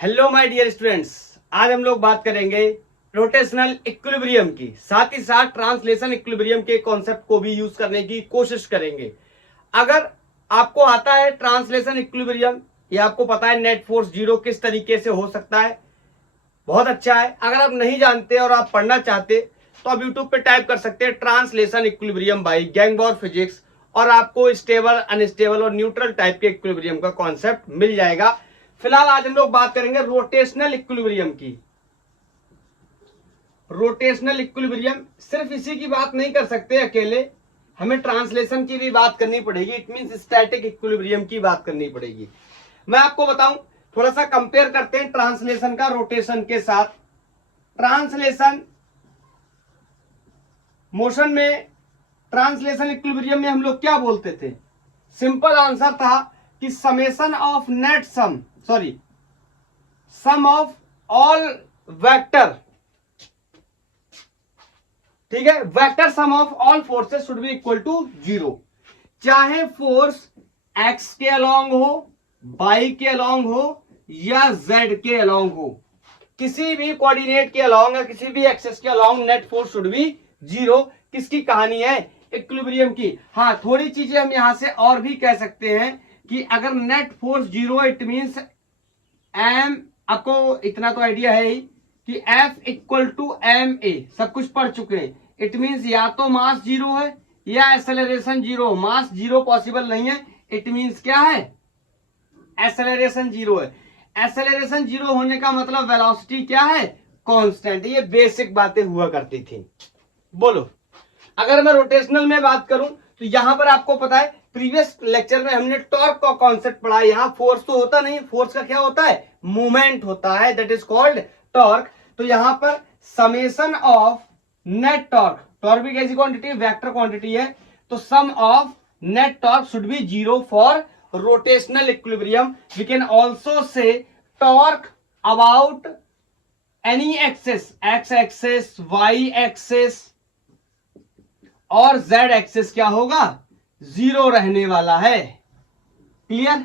Hello my dear students, आज हम लोग बात करेंगे रोटेशनल इक्विलिब्रियम की, साथ ही साथ ट्रांसलेशन इक्विलिब्रियम के कॉन्सेप्ट को भी यूज करने की कोशिश करेंगे। अगर आपको आता है ट्रांसलेशन इक्विलिब्रियम या आपको पता है नेट फोर्स जीरो किस तरीके से हो सकता है, बहुत अच्छा है। अगर आप नहीं जानते और आप पढ़ना चाहते तो आप यूट्यूब पे टाइप कर सकते हैं ट्रांसलेशन इक्विलिब्रियम बाय गैंगबॉर फिजिक्स और आपको स्टेबल, अनस्टेबल और न्यूट्रल टाइप के इक्विलिब्रियम का कॉन्सेप्ट मिल जाएगा। फिलहाल आज हम लोग बात करेंगे रोटेशनल इक्विलिब्रियम की। रोटेशनल इक्विलिब्रियम सिर्फ इसी की बात नहीं कर सकते अकेले, हमें ट्रांसलेशन की भी बात करनी पड़ेगी। इट मींस स्टैटिक इक्विलिब्रियम की बात करनी पड़ेगी। मैं आपको बताऊं, थोड़ा सा कंपेयर करते हैं ट्रांसलेशन का रोटेशन के साथ। ट्रांसलेशन मोशन में, ट्रांसलेशन इक्विलिब्रियम में हम लोग क्या बोलते थे? सिंपल आंसर था कि summation of net sum of all vector, ठीक है, vector sum of all forces should be equal to zero. चाहे फोर्स एक्स के अलोंग हो, वाई के अलोंग हो या जेड के अलोंग हो, किसी भी कोऑर्डिनेट के अलोंग या किसी भी एक्सेस के along net force should be zero. किसकी कहानी है? इक्विलिब्रियम की। हाँ, थोड़ी चीजें हम यहां से और भी कह सकते हैं कि अगर net force zero, it means M, आपको इतना तो आइडिया है ही कि F equal to M A, सब कुछ पढ़ चुके हैं। इट मींस या तो मास जीरो है या acceleration zero. Mass zero possible नहीं है, इट मींस क्या है? एक्सेलरेशन जीरो है। एक्सेलरेशन जीरो होने का मतलब वेलोसिटी क्या है? कांस्टेंट। ये बेसिक बातें हुआ करती थी। बोलो, अगर मैं रोटेशनल में बात करूं तो यहां पर आपको पता है प्रीवियस लेक्चर में हमने टॉर्क का कॉन्सेप्ट पढ़ा। यहां फोर्स तो होता नहीं, फोर्स का क्या होता है? मूवमेंट होता है, दैट इज कॉल्ड टॉर्क। तो यहां पर summation of net torque, torque भी कैसी क्वांटिटी? वेक्टर क्वांटिटी है। तो sum of net torque should be zero for rotational equilibrium. We can also say torque about any axis, x axis, y axis और z axis क्या होगा? Zero रहने वाला है। क्लियर?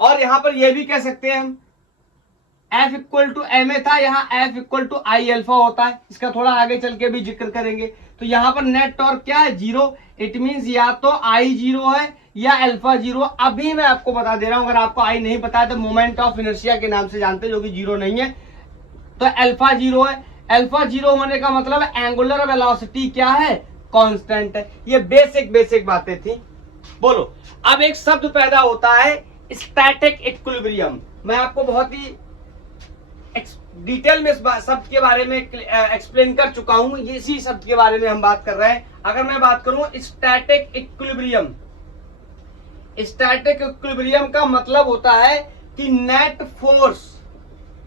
और यहां पर यह भी कह सकते हैं हम, F equal to M A था, यहां F equal to I alpha होता है। इसका थोड़ा आगे चल के भी जिक्र करेंगे। तो यहां पर नेट टॉर्क क्या है? जीरो। इट मींस या तो आई जीरो है या अल्फा जीरो। अभी मैं आपको बता दे रहा हूं, अगर आपको आई नहीं पता है तो मोमेंट ऑफ इनर्शिया के नाम से जानते हैं, जो कि जीरो नहीं है। तो अल्फा जीरो है। अल्फा जीरो होने का मतलब एंगुलर वेलोसिटी क्या है? कांस्टेंट है। ये बेसिक बातें थी। बोलो, अब एक शब्द पैदा होता है स्टैटिक इक्विलिब्रियम। मैं आपको बहुत ही डिटेल में इस शब्द के बारे में एक्सप्लेन कर चुका हूं। इसी शब्द के बारे में हम बात कर रहे हैं। अगर मैं बात करूं स्टैटिक इक्विलिब्रियम, स्टैटिक इक्विलिब्रियम का मतलब होता है कि net force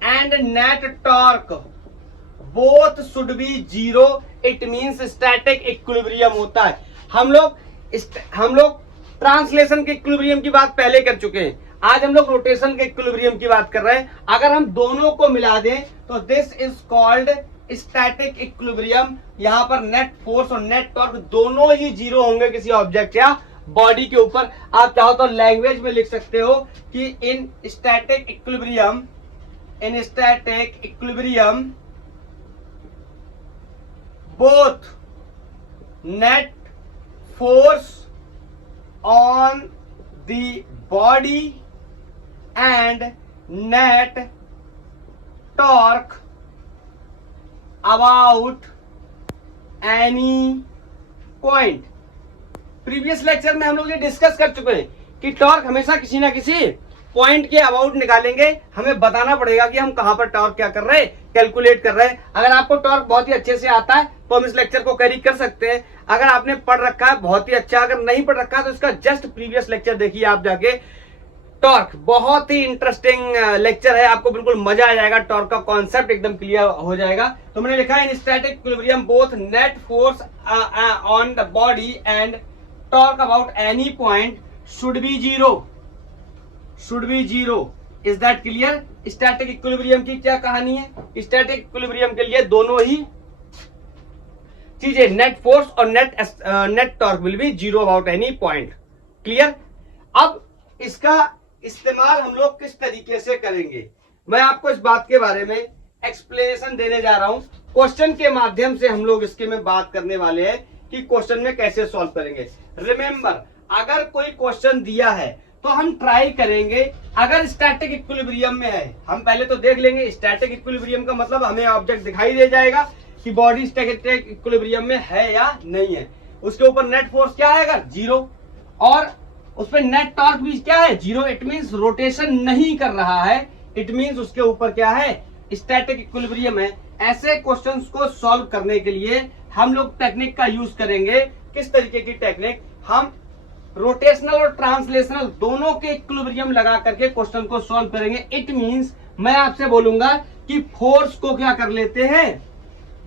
and net torque both should be zero. It means static equilibrium होता है। हम लोग ट्रांसलेशन के इक्विलिब्रियम की बात पहले कर चुके हैं। आज हम लोग रोटेशन के इक्विलिब्रियम की बात कर रहे हैं। अगर हम दोनों को मिला दें तो this is called static equilibrium. यहां पर नेट फोर्स और नेट टॉर्क दोनों ही जीरो होंगे किसी ऑब्जेक्ट या बॉडी के ऊपर। आप चाहो तो लैंग्वेज में लिख सकते हो कि इन static equilibrium both net force on the body and net torque about any point। Previous lecture में हम लोग ये डिस्कस कर चुके हैं कि टॉर्क हमेशा किसी ना किसी पॉइंट के अबाउट निकालेंगे। हमें बताना पड़ेगा कि हम कहां पर टॉर्क क्या कर रहे हैं, कैलकुलेट कर रहे हैं। अगर आपको टॉर्क बहुत ही अच्छे से आता है तो हम इस लेक्चर को कैरी कर सकते हैं। अगर आपने पढ़ रखा है बहुत ही अच्छा, अगर नहीं पढ़ रखा है तो इसका जस्ट प्रीवियस लेक्चर देखिए आप जाके। टॉर्क बहुत ही इंटरेस्टिंग लेक्चर है, आपको बिल्कुल मजा आ जाएगा। टॉर्क का कॉन्सेप्ट एकदम क्लियर हो जाएगा। तो मैंने लिखा है इन static equilibrium both net force on the body and torque about any point should be zero. Is that clear? Static equilibrium की क्या कहानी है? स्टैटिक इक्विलिब्रियम के लिए दोनों ही चीजें, नेट फोर्स और net torque will be zero about any point. Clear? अब इसका इस्तेमाल हम लोग किस तरीके से करेंगे, मैं आपको इस बात के बारे में एक्सप्लेनेशन देने जा रहा हूं। क्वेश्चन के माध्यम से हम लोग इसके में बात करने वाले हैं कि क्वेश्चन में कैसे सॉल्व करेंगे। रिमेंबर, अगर कोई क्वेश्चन दिया है तो हम ट्राई करेंगे, अगर स्टैटिक इक्विलिब्रियम में है, हम पहले तो देख लेंगे स्टैटिक इक्विलिब्रियम का मतलब हमें ऑब्जेक्ट दिखाई दे जाएगा कि बॉडी स्टैटिक इक्विलिब्रियम में है या नहीं है। उसके ऊपर नेट फोर्स क्या है, अगर जीरो, और उस पर नेट टॉर्क भी क्या है, जीरो। इट मींस रोटेशन नहीं कर रहा है, इट मींस उसके ऊपर क्या है, स्टैटिक इक्विलिब्रियम है। ऐसे क्वेश्चंस को सॉल्व करने के लिए हम लोग टेक्निक का यूज करेंगे। किस तरीके की टेक्निक, हम रोटेशनल और ट्रांसलेशनल दोनों के इक्विलिब्रियम लगा करके क्वेश्चन को सॉल्व करेंगे। इट मींस मैं आपसे बोलूंगा कि फोर्स को क्या कर लेते हैं,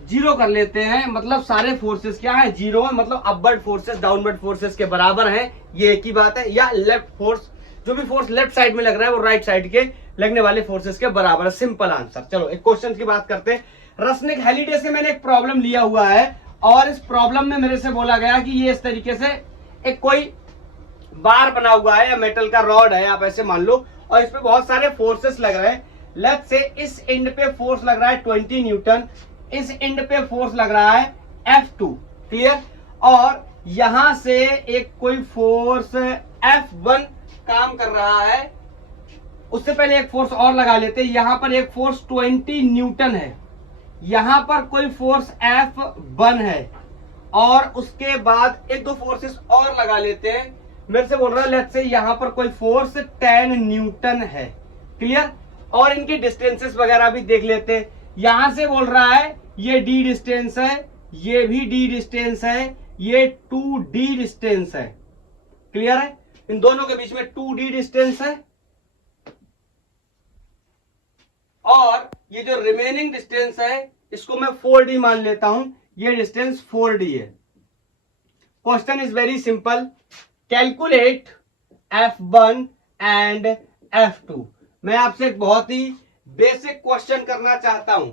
जीरो कर लेते हैं, मतलब सारे फोर्सेस क्या है, जीरो है, मतलब अपवर्ड फोर्सेस डाउनवर्ड फोर्सेस के बराबर हैं, ये एक ही बात है। या लेफ्ट फोर्स, जो भी फोर्स लेफ्ट साइड में लग रहा है वो राइट साइड के लगने वाले फोर्सेस के बराबर है। Simple answer. चलो एक क्वेश्चन की बात करते हैं। रसनिक हैलिडे से मैंने एक प्रॉब्लम लिया हुआ है और इस प्रॉब्लम में मेरे से बोला गया कि ये इस तरीके से एक कोई बार बना हुआ है या मेटल का रॉड है, आप ऐसे मान लो, और इस पे बहुत सारे फोर्सेस लग रहे हैं। लेट्स से इस एंड पे फोर्स लग रहा है 20 न्यूटन, इस एंड पे फोर्स लग रहा है F2, क्लियर। और यहां से एक कोई फोर्स F1 काम कर रहा है। उससे पहले एक फोर्स और लगा लेते हैं, यहां पर एक फोर्स 20 न्यूटन है, यहां पर कोई फोर्स F1 है, और उसके बाद एक दो फोर्सेस और लगा लेते हैं। मेरे से बोल रहा है लेट्स से यहां पर कोई फोर्स 10 न्यूटन है, क्लियर। और इनके डिस्टेंसेस वगैरह भी देख लेते हैं। यहां से बोल रहा है ये d डिस्टेंस है, ये भी d डिस्टेंस है, ये 2d डिस्टेंस है, क्लियर है। इन दोनों के बीच में 2d डिस्टेंस है, और ये जो रिमेनिंग डिस्टेंस है इसको मैं 4d मान लेता हूं, ये डिस्टेंस 4d है। Question is very simple, calculate F1 and F2। मैं आपसे एक बहुत ही बेसिक क्वेश्चन करना चाहता हूं,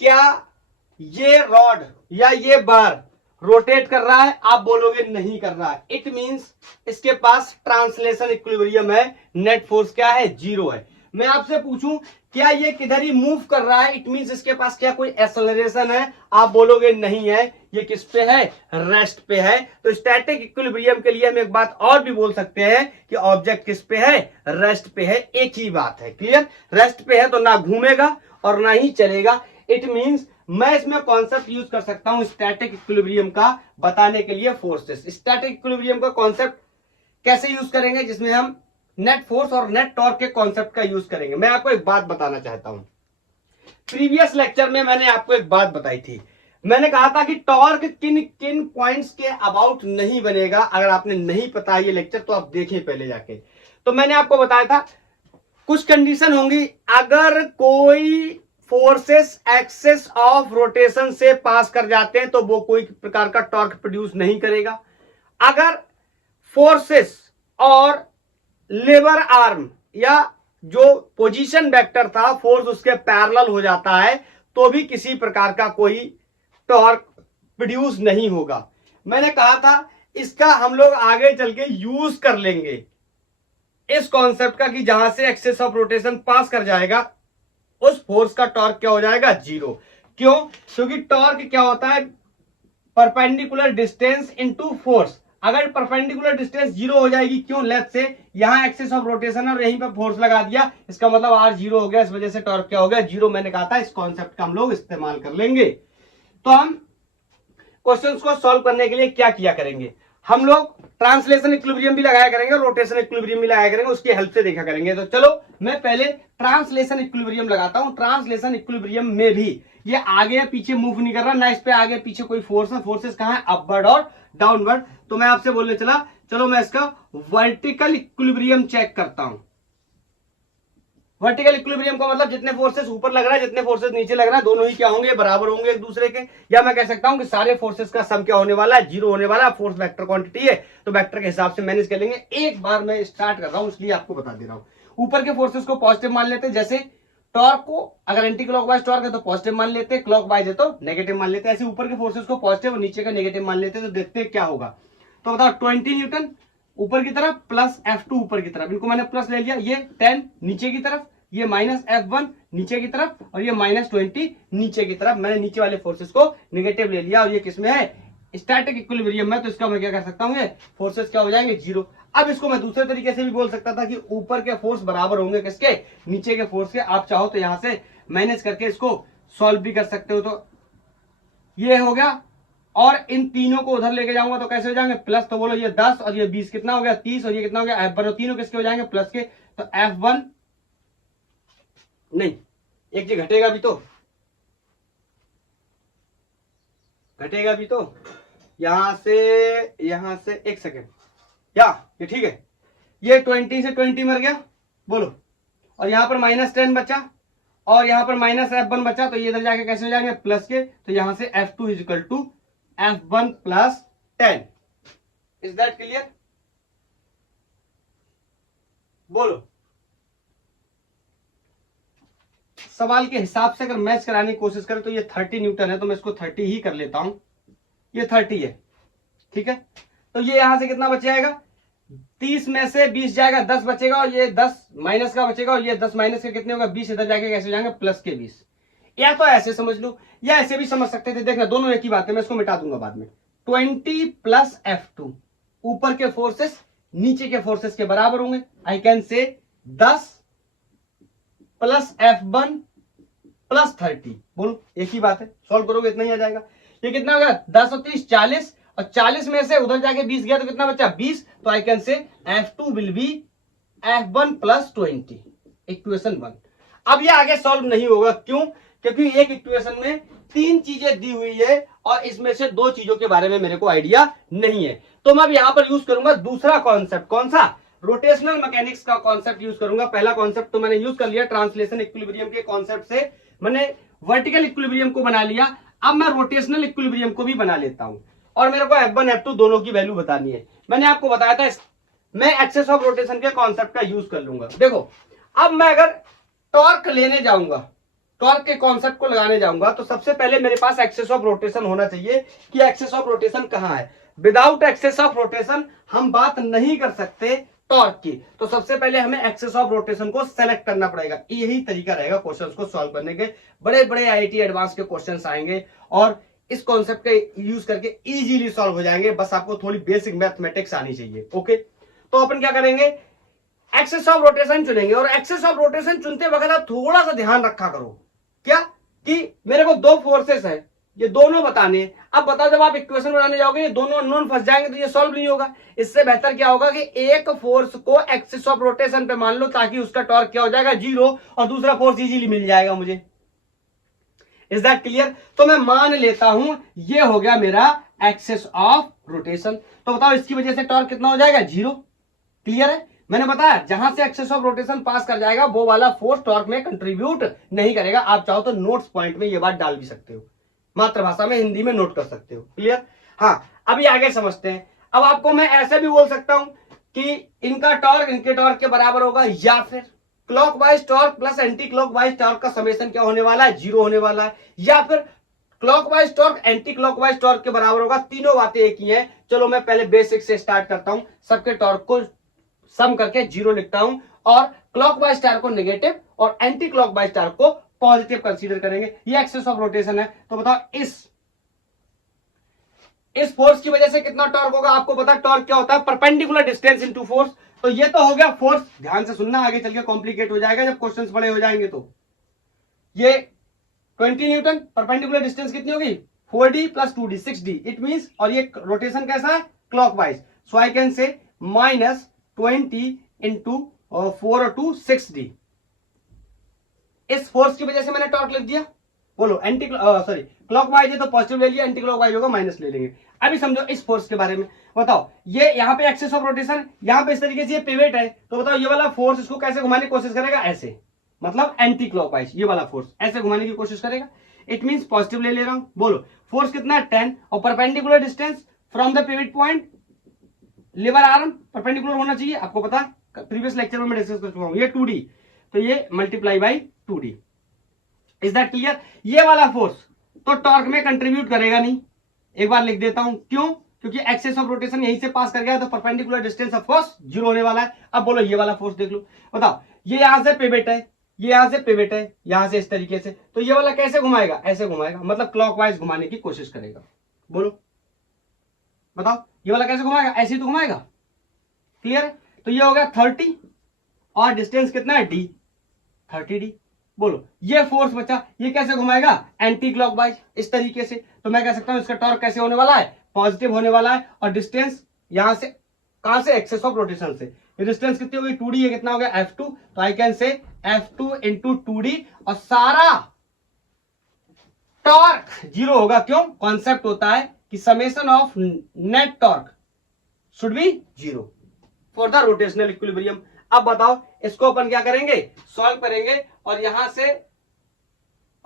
क्या ये रॉड या ये बार रोटेट कर रहा है, आप बोलोगे नहीं कर रहा है। इट मींस इसके पास ट्रांसलेशन इक्विलिब्रियम है, नेट फोर्स क्या है, जीरो है। मैं आपसे पूछूं क्या ये किधर ही मूव कर रहा है, इट मींस इसके पास क्या कोई एक्सेलरेशन है, आप बोलोगे नहीं है। ये किस पे है, रेस्ट पे है। तो स्टैटिक इक्विलिब्रियम के लिए हम एक बात और भी बोल सकते हैं कि ऑब्जेक्ट किस पे है, रेस्ट पे है, एक ही बात है, क्लियर। रेस्ट पे है तो ना घूमेगा और ना ही चलेगा। इट मींस मैं इसमें कॉन्सेप्ट यूज कर सकता हूं स्टैटिक इक्विलिब्रियम का बताने के लिए फोर्सेस। स्टैटिक इक्विलिब्रियम का कॉन्सेप्ट कैसे यूज करेंगे, जिसमें हम नेट फोर्स और नेट टॉर्क के कॉन्सेप्ट का यूज करेंगे। मैं आपको एक बात बताना चाहता हूं, प्रीवियस लेक्चर में मैंने आपको एक बात बताई थी, मैंने कहा था कि टॉर्क किन किन पॉइंट्स के अबाउट नहीं बनेगा। अगर आपने नहीं पता ये लेक्चर तो आप देखें पहले जाके। तो मैंने आपको बताया था कुछ कंडीशन होंगी, अगर कोई फोर्सेस एक्सेस ऑफ रोटेशन से पास कर जाते हैं तो वो कोई प्रकार का टॉर्क प्रोड्यूस नहीं करेगा। अगर फोर्सेस और लेबर आर्म या जो पोजीशन वेक्टर था फोर्स उसके पैरेलल हो जाता है तो भी किसी प्रकार का कोई टॉर्क प्रोड्यूस नहीं होगा। मैंने कहा था इसका हम लोग आगे चल के यूज कर लेंगे इस कॉन्सेप्ट का कि जहां से एक्सेस ऑफ रोटेशन पास कर जाएगा उस फोर्स का टॉर्क क्या हो जाएगा, जीरो। क्यों, क्योंकि टॉर्क क्या होता है, परपेंडिकुलर डिस्टेंस इनटू फोर्स। अगर परपेंडिकुलर डिस्टेंस जीरो हो जाएगी, क्यों, लेफ्ट से यहां एक्सिस ऑफ रोटेशन है और यहीं पर फोर्स लगा दिया, इसका मतलब आर जीरो हो गया, इस वजह से टॉर्क क्या हो गया, जीरो। मैंने कहा था इस कॉन्सेप्ट का हम लोग इस्तेमाल कर लेंगे। तो हम क्वेश्चंस को सॉल्व करने के लिए क्या किया करेंगे, हम लोग ट्रांसलेशन इक्विलिब्रियम भी लगाया करेंगे और रोटेशन इक्विलिब्रियम भी लगाया करेंगे, उसकी हेल्प से देखा करेंगे। तो चलो मैं पहले ट्रांसलेशन इक्विलिब्रियम लगाता हूं। ट्रांसलेशन इक्विलिब्रियम में भी ये आगे या पीछे मूव नहीं कर रहा, ना इस पे आगे पीछे कोई फोर्स है। फोर्सेस कहां है, अपवर्ड और डाउनवर्ड। तो मैं आपसे बोलने चला, चलो मैं इसका वर्टिकल इक्विलिब्रियम चेक करता हूं। वर्टिकल इक्विलिब्रियम का मतलब जितने फोर्सेस ऊपर लग रहा है जितने फोर्सेस नीचे लग रहा है दोनों ही क्या होंगे, बराबर होंगे एक दूसरे के। या मैं कह सकता हूं कि सारे फोर्सेस का सम क्या होने वाला है, जीरो होने वाला है। फोर्स वेक्टर क्वांटिटी है तो वेक्टर के हिसाब से मैनेज कर लेंगे। एक बार मैं स्टार्ट कर रहा हूं इसलिए आपको बता दे रहा हूं। ऊपर के फोर्सेस को पॉजिटिव मान लेते हैं, जैसे टॉर्क को अगर एंटी क्लॉकवाइज टॉर्क है तो पॉजिटिव मान लेते हैं, क्लॉकवाइज है तो नेगेटिव मान लेते हैं। ऐसे ऊपर के फोर्सेस को पॉजिटिव और नीचे का नेगेटिव मान लेते हैं। तो देखते हैं क्या होगा। तो बताओ 20 न्यूटन ऊपर की तरफ प्लस F2 ऊपर की तरफ, इनको मैंने प्लस ले लिया, ये 10 नीचे की तरफ, ये माइनस F1 नीचे की तरफ और ये माइनस 20 नीचे की तरफ। मैंने नीचे वाले फोर्सेस को नेगेटिव ले लिया और ये किसमें है, स्टैटिक इक्विलिब्रियम में, तो इसका मैं क्या कर सकता हूं, ये फोर्सेस क्या हो जाएंगे, जीरो। अब इसको मैं दूसरे तरीके से भी बोल सकता था कि ऊपर के फोर्स बराबर होंगे किसके, नीचे के फोर्स के। आप चाहो तो यहां से मैनेज करके इसको सॉल्व भी कर सकते हो। तो ये हो गया, और इन तीनों को उधर लेके जाऊंगा तो कैसे हो जाएंगे, प्लस, तो बोलो ये 10 और ये 20 कितना हो गया, 30, और ये कितना हो गया F1, और तीनों किसके हो जाएंगे, प्लस के। तो F1 नहीं, एक जी घटेगा भी तो, घटेगा भी तो, यहां से एक सेकेंड, या ये ठीक है, ये 20 से 20 मर गया, बोलो, और यहां पर -10 बचा और यहां पर -F1 बचा, तो ये इधर जाके कैसे हो जाएंगे, प्लस के। तो यहां से F2 is equal to F1 plus 10। Is that clear, बोलो। सवाल के हिसाब से अगर मैच कराने की कोशिश करें तो ये 30 न्यूटन है, तो मैं इसको 30 ही कर लेता हूं, ये 30 है, ठीक है। तो ये यहां से कितना बच जाएगा, 30 में से 20 जाएगा, 10 बचेगा, और ये 10 माइनस का बचेगा, और ये 10 माइनस के कितने होगा, 20 इधर जाके कैसे हो जाएंगे, प्लस के 20। या तो ऐसे समझ लो या ऐसे भी समझ सकते थे, देखना दोनों एक ही बात है, मैं इसको मिटा दूंगा बाद में। 20 प्लस F2, ऊपर के फोर्सेस नीचे के फोर्सेस के बराबर होंगे। आई कैन से 10 प्लस F1 प्लस 30, बोलो एक ही बात है, सॉल्व करोगे इतना ही आ जाएगा। ये कितना होगा, 10 और 30 40, और 40 में से उधर जाके 20 गया तो कितना बचा, 20। तो आई कैन से F2 will be F1 plus 20, equation 1। अब ये आगे सॉल्व नहीं होगा, क्यों, क्योंकि एक इक्वेशन में 3 चीजें दी हुई है और इसमें से 2 चीजों के बारे में मेरे को आइडिया नहीं है। तो मैं अब यहां पर यूज करूंगा दूसरा कॉन्सेप्ट, कौन सा, रोटेशनल मैकेनिक्स का कॉन्सेप्ट यूज करूंगा। पहला कॉन्सेप्ट तो मैंने यूज कर लिया, ट्रांसलेशन इक्विलिब्रियम के कॉन्सेप्ट से मैंने वर्टिकल इक्विलिब्रियम को बना लिया। अब मैं रोटेशनल इक्विलिब्रियम को भी बना लेता हूं, और मेरे को F1 F2 दोनों की वैल्यू बतानी है। मैंने आपको बताया था मैं एक्सेस ऑफ रोटेशन के कॉन्सेप्ट का यूज कर लूंगा। देखो, अब मैं अगर टॉर्क लेने जाऊंगा, टॉर्क के कॉन्सेप्ट को लगाने जाऊंगा, तो सबसे पहले मेरे पास एक्सेस ऑफ रोटेशन होना चाहिए कि एक्सेस ऑफ रोटेशन कहां है। विदाउट एक्सेस ऑफ रोटेशन हम बात नहीं कर सकते टॉर्क की। तो सबसे पहले हमें एक्सेस ऑफ रोटेशन को सेलेक्ट करना पड़ेगा। यही तरीका रहेगा क्वेश्चंस को सॉल्व करने के। बड़े बड़े आईआईटी एडवांस के क्वेश्चंस आएंगे और इस कॉन्सेप्ट का यूज करके इजीली सॉल्व हो जाएंगे। बस आपको थोड़ी बेसिक मैथमेटिक्स आनी चाहिए। ओके, तो अपन क्या करेंगे, एक्सेस ऑफ रोटेशन चुनेंगे, और एक्सेस ऑफ रोटेशन चुनते वक्त आप थोड़ा सा ध्यान रखा करो, क्या कि मेरे को 2 फोर्सेस है, ये दोनों बताने। अब बताओ, जब आप इक्वेशन बनाने जाओगे ये दोनों अननोन फंस जाएंगे तो ये सॉल्व नहीं होगा। इससे बेहतर क्या होगा कि एक फोर्स को एक्सिस ऑफ रोटेशन पे मान लो, ताकि उसका टॉर्क क्या हो जाएगा, 0, और दूसरा फोर्स इजीली मिल जाएगा मुझे। Is that clear. तो मैं मान लेता हूं ये हो गया मेरा एक्सिस ऑफ रोटेशन। तो बताओ इसकी वजह से टॉर्क कितना हो जाएगा, 0। क्लियर है, मैंने बताया जहां से एक्सेस ऑफ रोटेशन पास कर जाएगा वो वाला फोर्स टॉर्क में कंट्रीब्यूट नहीं करेगा। आप चाहो तो नोट्स पॉइंट में ये बात डाल भी सकते हो, मातृभाषा में हिंदी में नोट कर सकते हो। क्लियर, हाँ। अभी आगे समझते हैं। अब आपको मैं ऐसे भी बोल सकता हूं कि इनका टॉर्क इनके टॉर्क के बराबर होगा, या फिर clockwise torque plus anti clockwise torque का समेशन क्या होने वाला है, 0 होने वाला है, या फिर clockwise torque anti clockwise torque के बराबर होगा। तीनों बातें एक ही हैं। चलो मैं पहले बेसिक से स्टार्ट करता हूं। सबके टॉर्क को सम करके 0 लिखता हूं, और क्लॉकवाइज टॉर्क को नेगेटिव और एंटी क्लॉकवाइज टॉर्क को पॉजिटिव कंसीडर करेंगे। ये एक्सेस ऑफ रोटेशन है। तो बताओ इस फोर्स की वजह से कितना टॉर्क होगा। आपको पता है टॉर्क क्या होता है, परपेंडिकुलर डिस्टेंस इनटू फोर्स। तो ये तो हो गया फोर्स। ध्यान से सुनना, आगे चल के कॉम्प्लिकेट हो जाएगा जब क्वेश्चंस बड़े हो जाएंगे। तो ये 20 न्यूटन, परपेंडिकुलर डिस्टेंस कितनी होगी, 4d plus 2d 6d। It means, और ये रोटेशन कैसा है, क्लॉकवाइज। सो आई कैन से -20 इंटू 4 और 2 6d। इस फोर्स की वजह से मैंने टॉर्क लिख दिया। बोलो एंटी सॉरी क्लॉकवाइज है तो पॉजिटिव ले लिया, एंटी क्लॉकवाइज होगा माइनस ले लेंगे। अभी समझो इस फोर्स के बारे में। बताओ ये यहाँ पे एक्सिस ऑफ रोटेशन, यहाँ पे इस तरीके से ये पिवट है। तो बताओ ये वाला फोर्स इसको कैसे घुमाने की कोशिश करेगा, ऐसे, मतलब एंटी क्लॉकवाइज। ये वाला फोर्स ऐसे घुमाने की कोशिश करेगा। इट मींस पॉजिटिव ले रहा हूं। बोलो फोर्स कितना है, 10, और perpendicular distance from the pivot point liver arm perpendicular होना चाहिए। आपको पता प्रीवियस लेक्चर में मैं डिस्कस कर चुका हूं। ये 2d, तो ये multiply by 2d। Is that clear. ये वाला फोर्स तो टॉर्क में कंट्रीब्यूट करेगा नहीं। एक बार लिख देता हूं, क्यों, क्योंकि एक्सेस ऑफ रोटेशन यहीं से पास कर गया तो perpendicular distance of course zero होने वाला है। अब बोलो ये वाला फोर्स देख लो, बताओ ये यहां से पिवट है, ये यहां से पिवट है, यहां से इस तरीके से, तो ये वाला कैसे घुमाएगा, ऐसे घुमाएगा, मतलब क्लॉकवाइज घुमाने की कोशिश करेगा। बोलो बताओ ये वाला कैसे घुमाएगा, ऐसे ही तो घुमाएगा। क्लियर है? तो ये हो गया 30 और डिस्टेंस कितना है d, 30d। बोलो ये फोर्स बचा, ये कैसे घुमाएगा, एंटी क्लॉकवाइज इस तरीके से। तो मैं कह सकता हूं इसका टॉर्क कैसे होने वाला है, पॉजिटिव होने वाला है। और डिस्टेंस यहां से कहां से, एक्सेस ऑफ रोटेशन से। ये डिस्टेंस कितनी होगी 2d, ये कितना हो गया f2, तो आई कैन से f2 इंटू 2d और सारा टॉर्क जीरो होगा। क्यों, कॉन्सेप्ट होता है कि summation of net torque should be zero for the rotational equilibrium. अब बताओ इसको अपन क्या करेंगे, सॉल्व करेंगे और यहां से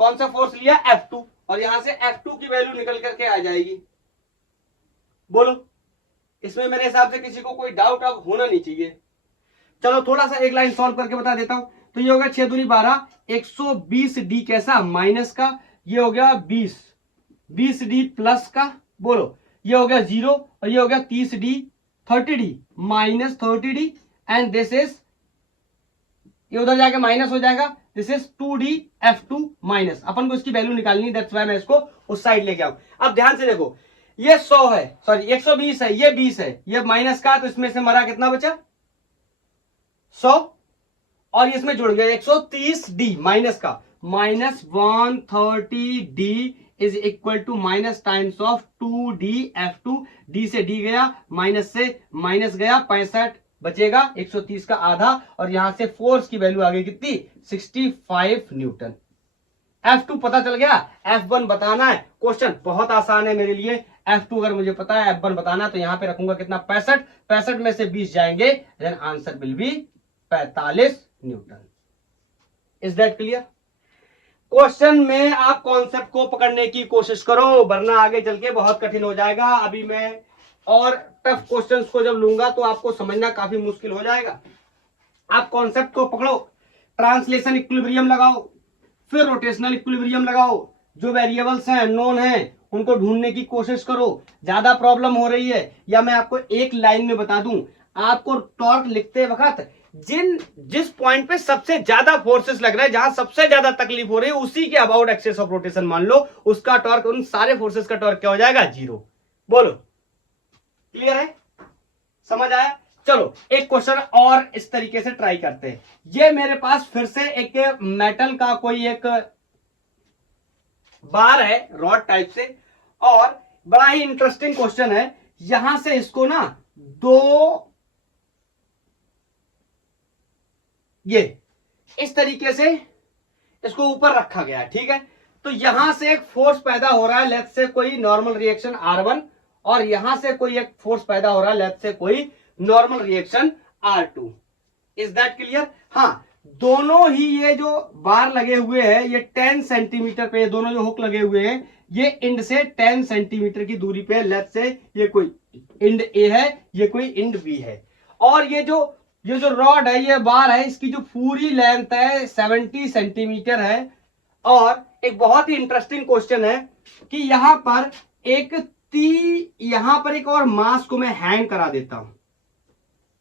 कौन सा फोर्स लिया F2 और यहां से F2 की वैल्यू निकल करके आ जाएगी। बोलो इसमें मेरे हिसाब से किसी को कोई डाउट अब होना नहीं चाहिए। चलो थोड़ा सा एक लाइन सॉल्व करके बता देता हूं। तो ये होगा 6 दूनी 12, 120d कैसा माइनस का, ये हो गया 20d प्लस का। बोलो ये हो गया 0 और ये हो गया 30d, 30d minus 30d and this is, ये उधर जाके माइनस हो जाएगा, this is 2d f2 minus. अपन को इसकी वैल्यू निकालनी, दैट्स व्हाई मैं इसको उस साइड लेके आऊं। अब ध्यान से देखो ये 100 है, सॉरी 120 है, ये 20 है, ये माइनस का, तो इसमें से मरा कितना बचा 100 और इसमें जुड़ गया 130d माइनस का, minus 130d is equal to minus times of 2d f2, d से d गया, माइनस से माइनस गया, 65 बचेगा, 130 का आधा और यहां से फोर्स की वैल्यू आ गई कितनी 65 न्यूटन। F2 पता चल गया, F1 बताना है। क्वेश्चन बहुत आसान है मेरे लिए। F2 अगर मुझे पता है, F1 बताना है, तो यहां पे रखूंगा कितना 65 में से 20 जाएंगे, then answer will be 45 newton. Is that clear? Question में आप कॉन्सेप्ट को पकड़ने की कोशिश करो, वरना आगे चल के बहुत कठिन हो जाएगा। अभी मैं और टफ क्वेश्चंस को जब लूंगा तो आपको समझना काफी मुश्किल हो जाएगा। आप कॉन्सेप्ट को पकड़ो, ट्रांसलेशन इक्विलिब्रियम लगाओ, फिर रोटेशनल इक्विलिब्रियम लगाओ, जो वेरिएबल्स हैं अननोन हैं उनको ढूंढने की कोशिश करो। ज्यादा प्रॉब्लम हो रही है या मैं आपको एक लाइन में बता दूं, आपको टॉर्क लिखते वक्त जिस पॉइंट पे सबसे ज्यादा फोर्सेस लग रहा है, जहां सबसे ज्यादा तकलीफ हो रही है, उसी के अबाउट एक्सेस ऑफ रोटेशन मान लो, उसका टॉर्क, उन सारे फोर्सेस का टॉर्क क्या हो जाएगा, जीरो। बोलो क्लियर है, समझ आया? चलो एक क्वेश्चन और इस तरीके से ट्राई करते हैं। ये मेरे पास फिर से एक मेटल का कोई एक बार है, रॉड टाइप से, और बड़ा ही इंटरेस्टिंग क्वेश्चन है। यहां से इसको ना दो, ये इस तरीके से इसको ऊपर रखा गया है, ठीक है। तो यहां से एक फोर्स पैदा हो रहा है, लेट्स से कोई नॉर्मल रिएक्शन R1, और यहां से कोई एक फोर्स पैदा हो रहा है, लेट्स से कोई normal reaction R2। Is that clear? हाँ, दोनों ही ये जो बार लगे हुए हैं, ये 10 सेंटीमीटर पे, दोनों जो हुक लगे हुए हैं, ये इंड से 10 सेंटीमीटर की दूरी पे, लेट्स से ये कोई इंड A है, ये कोई इंड B है। और ये जो रॉड है, ये बार है, इसकी जो पूरी लेंथ है 70 सेंटीमीटर है। और एक बहुत ही इंटरेस्टिंग क्वेश्चन है कि यहां पर यहां पर एक और मास को मैं हैंग करा देता हूं।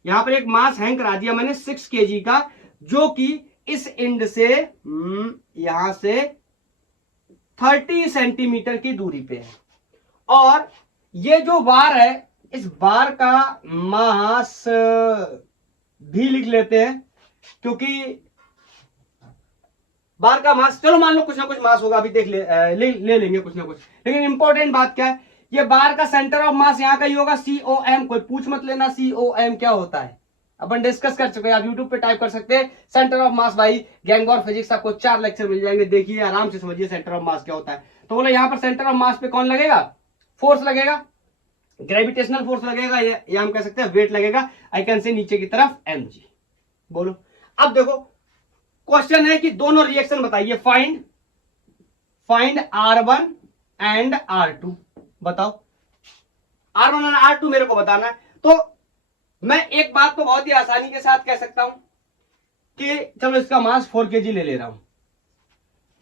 यहां पर एक मास हैंग करा दिया मैंने 6 kg का, जो कि इस एंड से यहां से 30 सेंटीमीटर की दूरी पे है। और ये जो बार है, इस बार का मास भी लिख लेते हैं, क्योंकि बार का मास, चलो मान लो कुछ ना कुछ मास होगा, अभी देख ले लेंगे कुछ ना कुछ। लेकिन इंपॉर्टेंट बात क्या है, ये बार का सेंटर ऑफ मास यहाँ का ही होगा COM। कोई पूछ मत लेना COM क्या होता है, अपन डिस्कस कर चुके हैं। आप यूट्यूब पे टाइप कर सकते हैं centre of mass by gang और फिजिक्स, आपको 4 लेक्चर मिल जाएंगे, देखिए आराम से समझिए सेंटर ऑफ मास क्या होता है। तो बोले यहाँ पर सेंटर ऑफ मास पे कौन लगेगा, फोर्स लगेगा, ग्रेविटेशनल फोर्स लगेगा, या हम कह सकते हैं वेट लगेगा। आई कैन से नीचे की तरफ mg। बोलो अब देखो क्वेश्चन है कि दोनों रिएक्शन बताइए, फाइंड R1 एंड R2। बताओ R1 और R2 मेरे को बताना है। तो मैं एक बात तो बहुत ही आसानी के साथ कह सकता हूं कि चलो इसका मास 4 kg ले रहा हूं।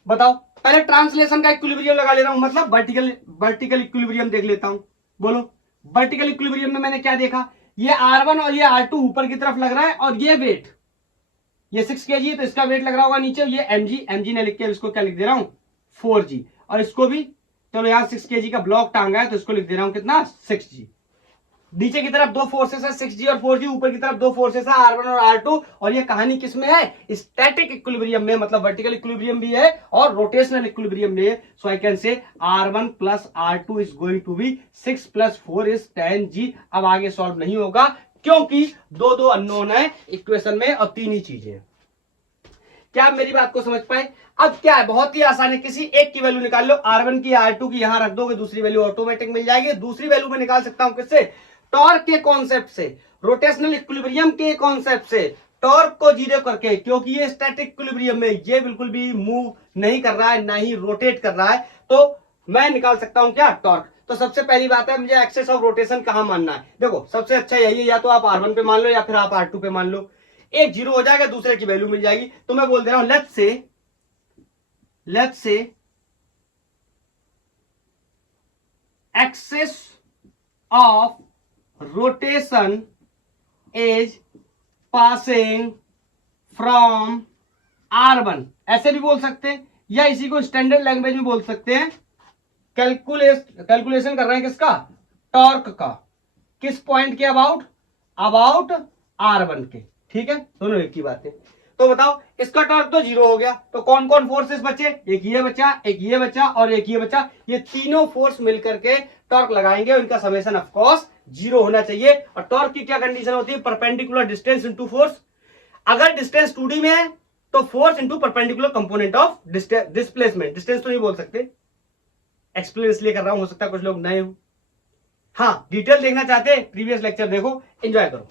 बताओ, पहले ट्रांसलेशन का इक्विलिब्रियम लगा ले रहा हूं, मतलब वर्टिकल इक्विलिब्रियम देख लेता हूं। बोलो वर्टिकल इक्विलिब्रियम में मैंने क्या देखा, ये R1 और ये R2 ऊपर की तरफ लग रहा है, और ये वेट ये 6 kg है तो इसका वेट लग रहा होगा नीचे, ये mg ने लिख के इसको क्या लिख दे रहा हूं 4g, और इसको भी चलो यहां 6 kg का ब्लॉक टांगा है तो इसको लिख दे रहा हूं कितना 6g। नीचे की तरफ दो फोर्सेस है 6g और 4g, ऊपर की तरफ दो फोर्सेस है R1 और R2, और ये कहानी किस में है स्टैटिक इक्विलिब्रियम में, मतलब वर्टिकल इक्विलिब्रियम भी है और रोटेशनल इक्विलिब्रियम भी है। सो आई can say R1 plus R2 is going to be 6 plus 4 is 10g। अब आगे सॉल्व नहीं होगा क्योंकि दो दो अननोन है इक्वेशन में और तीन ही चीजें। क्या आप मेरी बात को समझ पाए? अब क्या है, बहुत ही आसान है, किसी एक की वैल्यू निकाल लो, R1 की R2 की यहां रख दोगे, दूसरी वैल्यू ऑटोमेटिक मिल जाएगी। दूसरी वैल्यू में निकाल सकता हूं किससे, टॉर्क के कॉन्सेप्ट से, रोटेशनल इक्विलिब्रियम के कॉन्सेप्ट से, टॉर्क को जीरो करके, क्योंकि ये स्टैटिक इक्विलिब्रियम में ये बिल्कुल भी मूव नहीं कर रहा है, ना ही रोटेट कर रहा है, तो मैं निकाल सकता हूं क्या टॉर्क। तो सबसे पहली बात है मुझे एक्सेस ऑफ रोटेशन कहां मानना है। देखो सबसे अच्छा यही है, या तो आप R1 पे मान लो या फिर आप R2 पे मान लो, एक जीरो हो जाएगा दूसरे की वैल्यू मिल जाएगी। तो मैं बोल दे रहा हूं let's say axis of rotation is passing from R1, ऐसे भी बोल सकते हैं, या इसी को स्टैंडर्ड लैंग्वेज में बोल सकते हैं, कैलकुलेशन कर रहे हैं किसका, टॉर्क का, किस पॉइंट के अबाउट R1 के। ठीक है, दोनों एक ही बात है। तो बताओ इसका टॉर्क तो जीरो हो गया, तो कौन कौन फोर्सेस बचे, एक ये बचा, एक ये बचा और एक ये बचा, ये तीनों फोर्स मिलकर के टॉर्क लगाएंगे, उनका समेशन ऑफ कोर्स जीरो होना चाहिए। और टॉर्क की क्या कंडीशन होती है, परपेंडिकुलर डिस्टेंस इनटू फोर्स। अगर डिस्टेंस 2D में है तो force into perpendicular component of displacement. Distance तो नहीं बोल सकते, एक्सप्लेन इसलिए कर रहा हूं, हो सकता है कुछ लोग नए हो। हाँ, डिटेल देखना चाहते हैं प्रीवियस लेक्चर देखो, एंजॉय करो।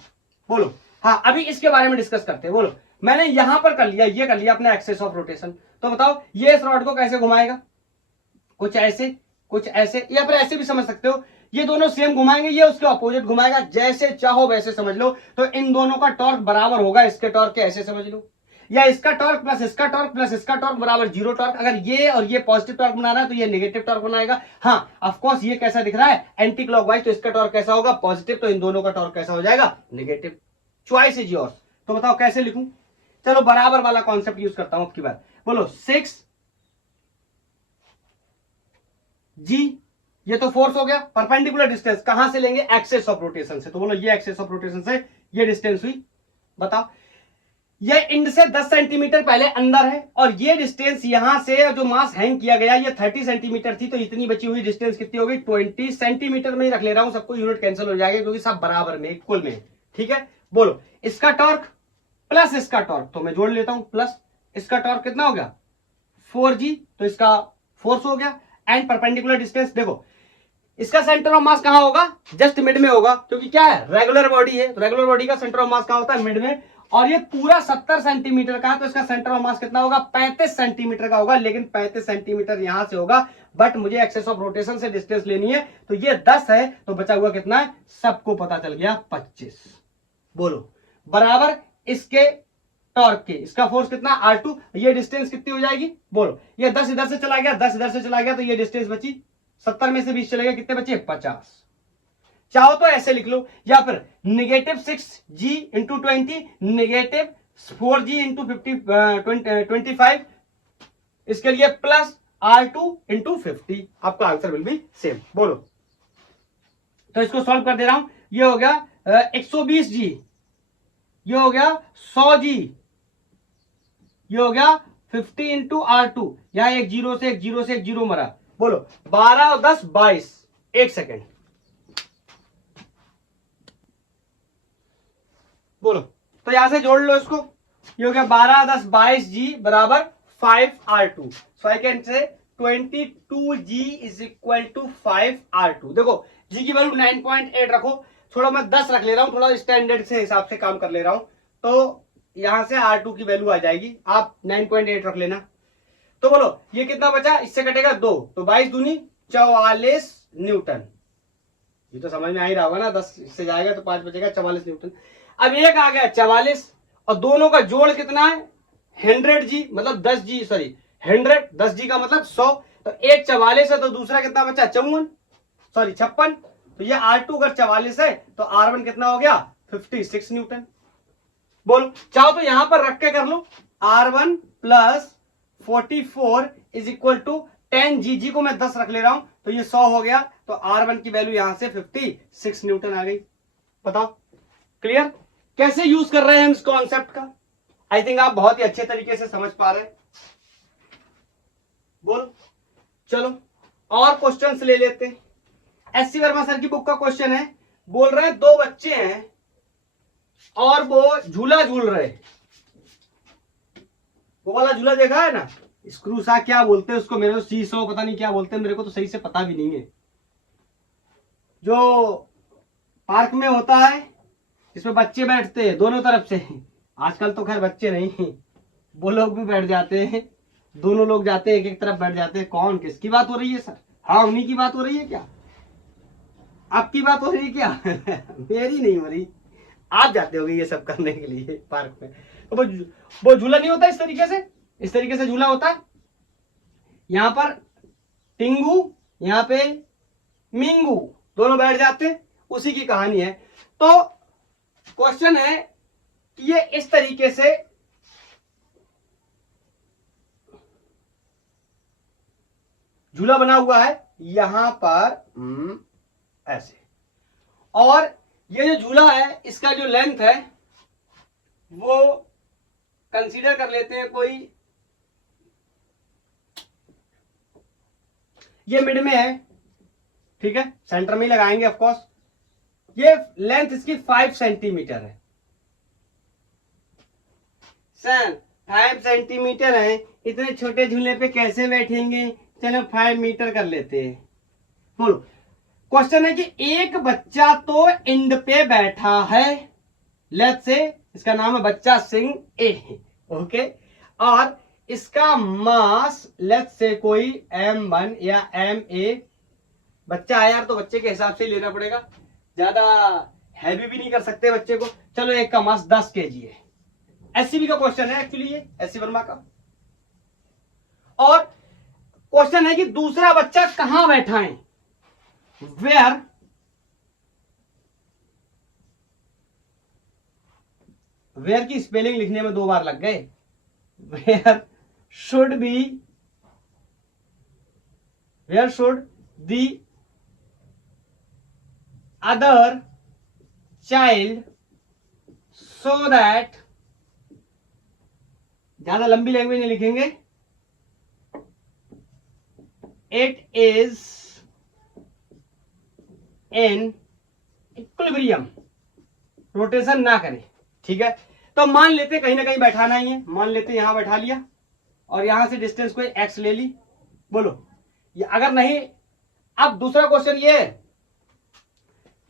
बोलो हाँ, अभी इसके बारे में डिस्कस करते हैं। बोलो, मैंने यहां पर कर लिया, ये कर लिया अपना एक्सेस ऑफ रोटेशन, तो बताओ ये इस रॉड को कैसे घुमाएगा, कुछ ऐसे या फिर ऐसे भी समझ सकते हो, ये दोनों सेम घुमाएंगे, ये उसके अपोजिट घुमाएगा, जैसे चाहो वैसे समझ लो। तो इन दोनों का टॉर्क बराबर होगा इसके टॉर्क के, ऐसे समझ लो, या इसका टॉर्क प्लस इसका टॉर्क प्लस इसका टॉर्क बराबर जीरो टॉर्क। अगर ये और ये पॉजिटिव टॉर्क बना रहा है तो ये नेगेटिव टॉर्क बनाएगा। हाँ ऑफ कोर्स, ये कैसा दिख रहा है एंटी क्लॉकवाइज, तो इसका टॉर्क कैसा होगा पॉजिटिव, तो इन दोनों का टॉर्क कैसा हो जाएगा नेगेटिव। Choice is yours. तो बताओ कैसे लिखूं, चलो बराबर वाला कॉन्सेप्ट यूज करता हूं अब की बार। बोलो 6g, ये तो फोर्स हो गया, परपेंडिकुलर डिस्टेंस कहां से लेंगे, एक्सेस ऑफ रोटेशन से, तो बोलो ये एक्सेस ऑफ रोटेशन से ये डिस्टेंस हुई। बताओ ये इंड से 10 सेंटीमीटर पहले अंदर है, और ये डिस्टेंस यहां से जो मास हैंग किया गया ये 30 सेंटीमीटर थी, तो इतनी बची हुई डिस्टेंस कितनी होगी 20 सेंटीमीटर में ही रख ले रहा हूं, सबको यूनिट कैंसिल हो जाएगा क्योंकि सब बराबर में इक्वल में। ठीक है, बोलो इसका टॉर्क प्लस इसका टॉर्क, तो मैं जोड़ लेता हूं, प्लस इसका टॉर्क कितना हो गया 4g, तो इसका फोर्स हो गया, एंड परपेंडिकुलर डिस्टेंस देखो इसका सेंटर ऑफ मास कहां होगा, जस्ट मिड में होगा, क्योंकि क्या है रेगुलर बॉडी है, तो रेगुलर बॉडी का सेंटर ऑफ मास कहां होता है मिड में, और ये पूरा 70 सेंटीमीटर का है, तो इसका सेंटर ऑफ मास कितना होगा 35 सेंटीमीटर का होगा, लेकिन 35 सेंटीमीटर यहां से होगा, बट मुझे एक्सेस ऑफ रोटेशन से डिस्टेंस लेनी है, तो ये 10 है, तो बचा हुआ कितना है सबको पता चल गया 25। बोलो बराबर इसके टॉर्क के, इसका फोर्स कितना R2, ये डिस्टेंस कितनी हो जाएगी, बोलो ये 10 इधर से चला गया, 10 इधर से चला गया, तो ये डिस्टेंस बची 70 में से 20 चले गए, कितने बचे 50। चाहो तो ऐसे लिख लो, या फिर -6g इंटू 20, -4g इंटू 25, इसके लिए प्लस R2 इंटू 50, आपका आंसर विल बी सेम। बोलो, तो इसको सॉल्व कर दे रहा हूं, ये हो गया 120g, ये हो गया 100g, ये हो गया 50 इंटू R2, यहां एक जीरो से एक जीरो मरा। बोलो 12 और 10 22, एक सेकेंड, बोलो तो यहां से जोड़ लो इसको, ये हो गया 12 10 22g बराबर 5R2, सो आई कैन से 22g is equal to 5R2। देखो g की वैल्यू 9.8 रखो, थोड़ा मैं 10 रख ले रहा हूं, थोड़ा स्टैंडर्ड से हिसाब से काम कर ले रहा हूं, तो यहां से R2 की वैल्यू आ जाएगी, आप 9.8 रख लेना। तो बोलो ये कितना बचा, इससे कटेगा 2, तो 22 दूनी 44 न्यूटन, ये तो समझ में आ ही रहा होगा ना, 10 से जाएगा तो 5 बचेगा 44 न्यूटन। अब एक आ गया 44, और दोनों का जोड़ कितना है 100g, मतलब 10g, सॉरी 100, 10g का मतलब 100, तो एक 44 है तो दूसरा कितना बचा 56, तो ये R2 अगर 44 है तो R1 कितना हो गया 56 न्यूटन। बोलो चाहो तो यहां पर रख के कर लो, R1 plus 44 is equal to 10 जी को मैं 10 रख ले रहा हूं तो ये 100 हो गया, तो R1 की वैल्यू यहां से 56 न्यूटन आ गई। बताओ क्लियर कैसे यूज कर रहे हैं हम इस कॉन्सेप्ट का? आई थिंक आप बहुत ही अच्छे तरीके से समझ पा रहे हैं। बोलो चलो और क्वेश्चंस ले लेते हैं। एससी वर्मा सर की बुक का क्वेश्चन है, बोल रहे हैं दो बच्चे हैं और वो झूला झूल रहे। वो वाला झूला देखा है ना, स्क्रू सा क्या बोलते हैं उसको, मेरे को सीसो पता नहीं क्या बोलते हैं, मेरे को तो सही से पता भी नहीं है। जो पार्क में होता है इसमें बच्चे बैठते हैं दोनों तरफ से, आजकल तो खैर बच्चे नहीं वो लोग भी बैठ जाते हैं, दोनों लोग जाते हैं एक एक तरफ बैठ जाते हैं। कौन किसकी बात हो रही है सर? हाँ उन्हीं की बात हो रही है क्या? आपकी बात हो रही है क्या? मेरी नहीं हो रही। आप जाते होगे ये सब करने के लिए पार्क में, तो वो झूला नहीं होता इस तरीके से झूला होता है। यहां पर टिंगू यहां पे मिंगू दोनों बैठ जाते हैं, उसी की कहानी है। तो क्वेश्चन है कि ये इस तरीके से झूला बना हुआ है यहां पर ऐसे, और ये जो झूला है इसका जो लेंथ है वो कंसीडर कर लेते हैं कोई, ये मिड में है, ठीक है सेंटर में ही लगाएंगे ऑफ कोर्स। ये लेंथ इसकी 5 सेंटीमीटर है। सर 5 सेंटीमीटर है, इतने छोटे झूले पे कैसे बैठेंगे? चलो 5 मीटर कर लेते हैं। बोलो क्वेश्चन है कि एक बच्चा तो इंड पे बैठा है, लेट्स से इसका नाम है बच्चा सिंह ए, ओके, और इसका मास लेट्स से कोई M1 या MA, बच्चा है यार तो बच्चे के हिसाब से लेना पड़ेगा, ज्यादा हैवी भी नहीं कर सकते बच्चे को। चलो एक का मास 10 केजी है। एससीबी का क्वेश्चन है एक्चुअली, ये एससी वर्मा का। और क्वेश्चन है कि दूसरा बच्चा कहां बैठा है, वेयर की स्पेलिंग लिखने में 2 बार लग गए। Where should the other child so that, ज्यादा लंबी लैंग्वेज नहीं लिखेंगे, it is in equilibrium, rotation ना करे, ठीक है। तो मान लेते कहीं ना कहीं बैठाना ही है, मान लेते यहां बैठा लिया और यहां से डिस्टेंस कोई x ले ली। बोलो अगर नहीं, अब दूसरा क्वेश्चन ये है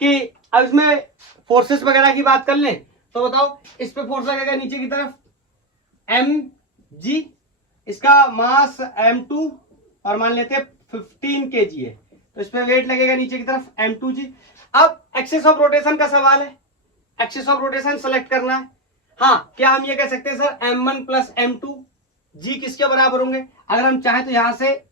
कि अब इसमें फोर्सेस वगैरह की बात कर लें तो बताओ इस पे फोर्स लगेगा नीचे की तरफ mg, इसका मास m2 और मान लेते हैं 15 kg है, तो इस पे वेट लगेगा नीचे की तरफ m2g। अब एक्सिस ऑफ रोटेशन का सवाल है, एक्सिस ऑफ रोटेशन सेलेक्ट करना है। हाँ क्या हम ये कह सकते हैं sir m1 plus m2 g किसके बराबर होंगे? अगर हम चाहें तो यहां से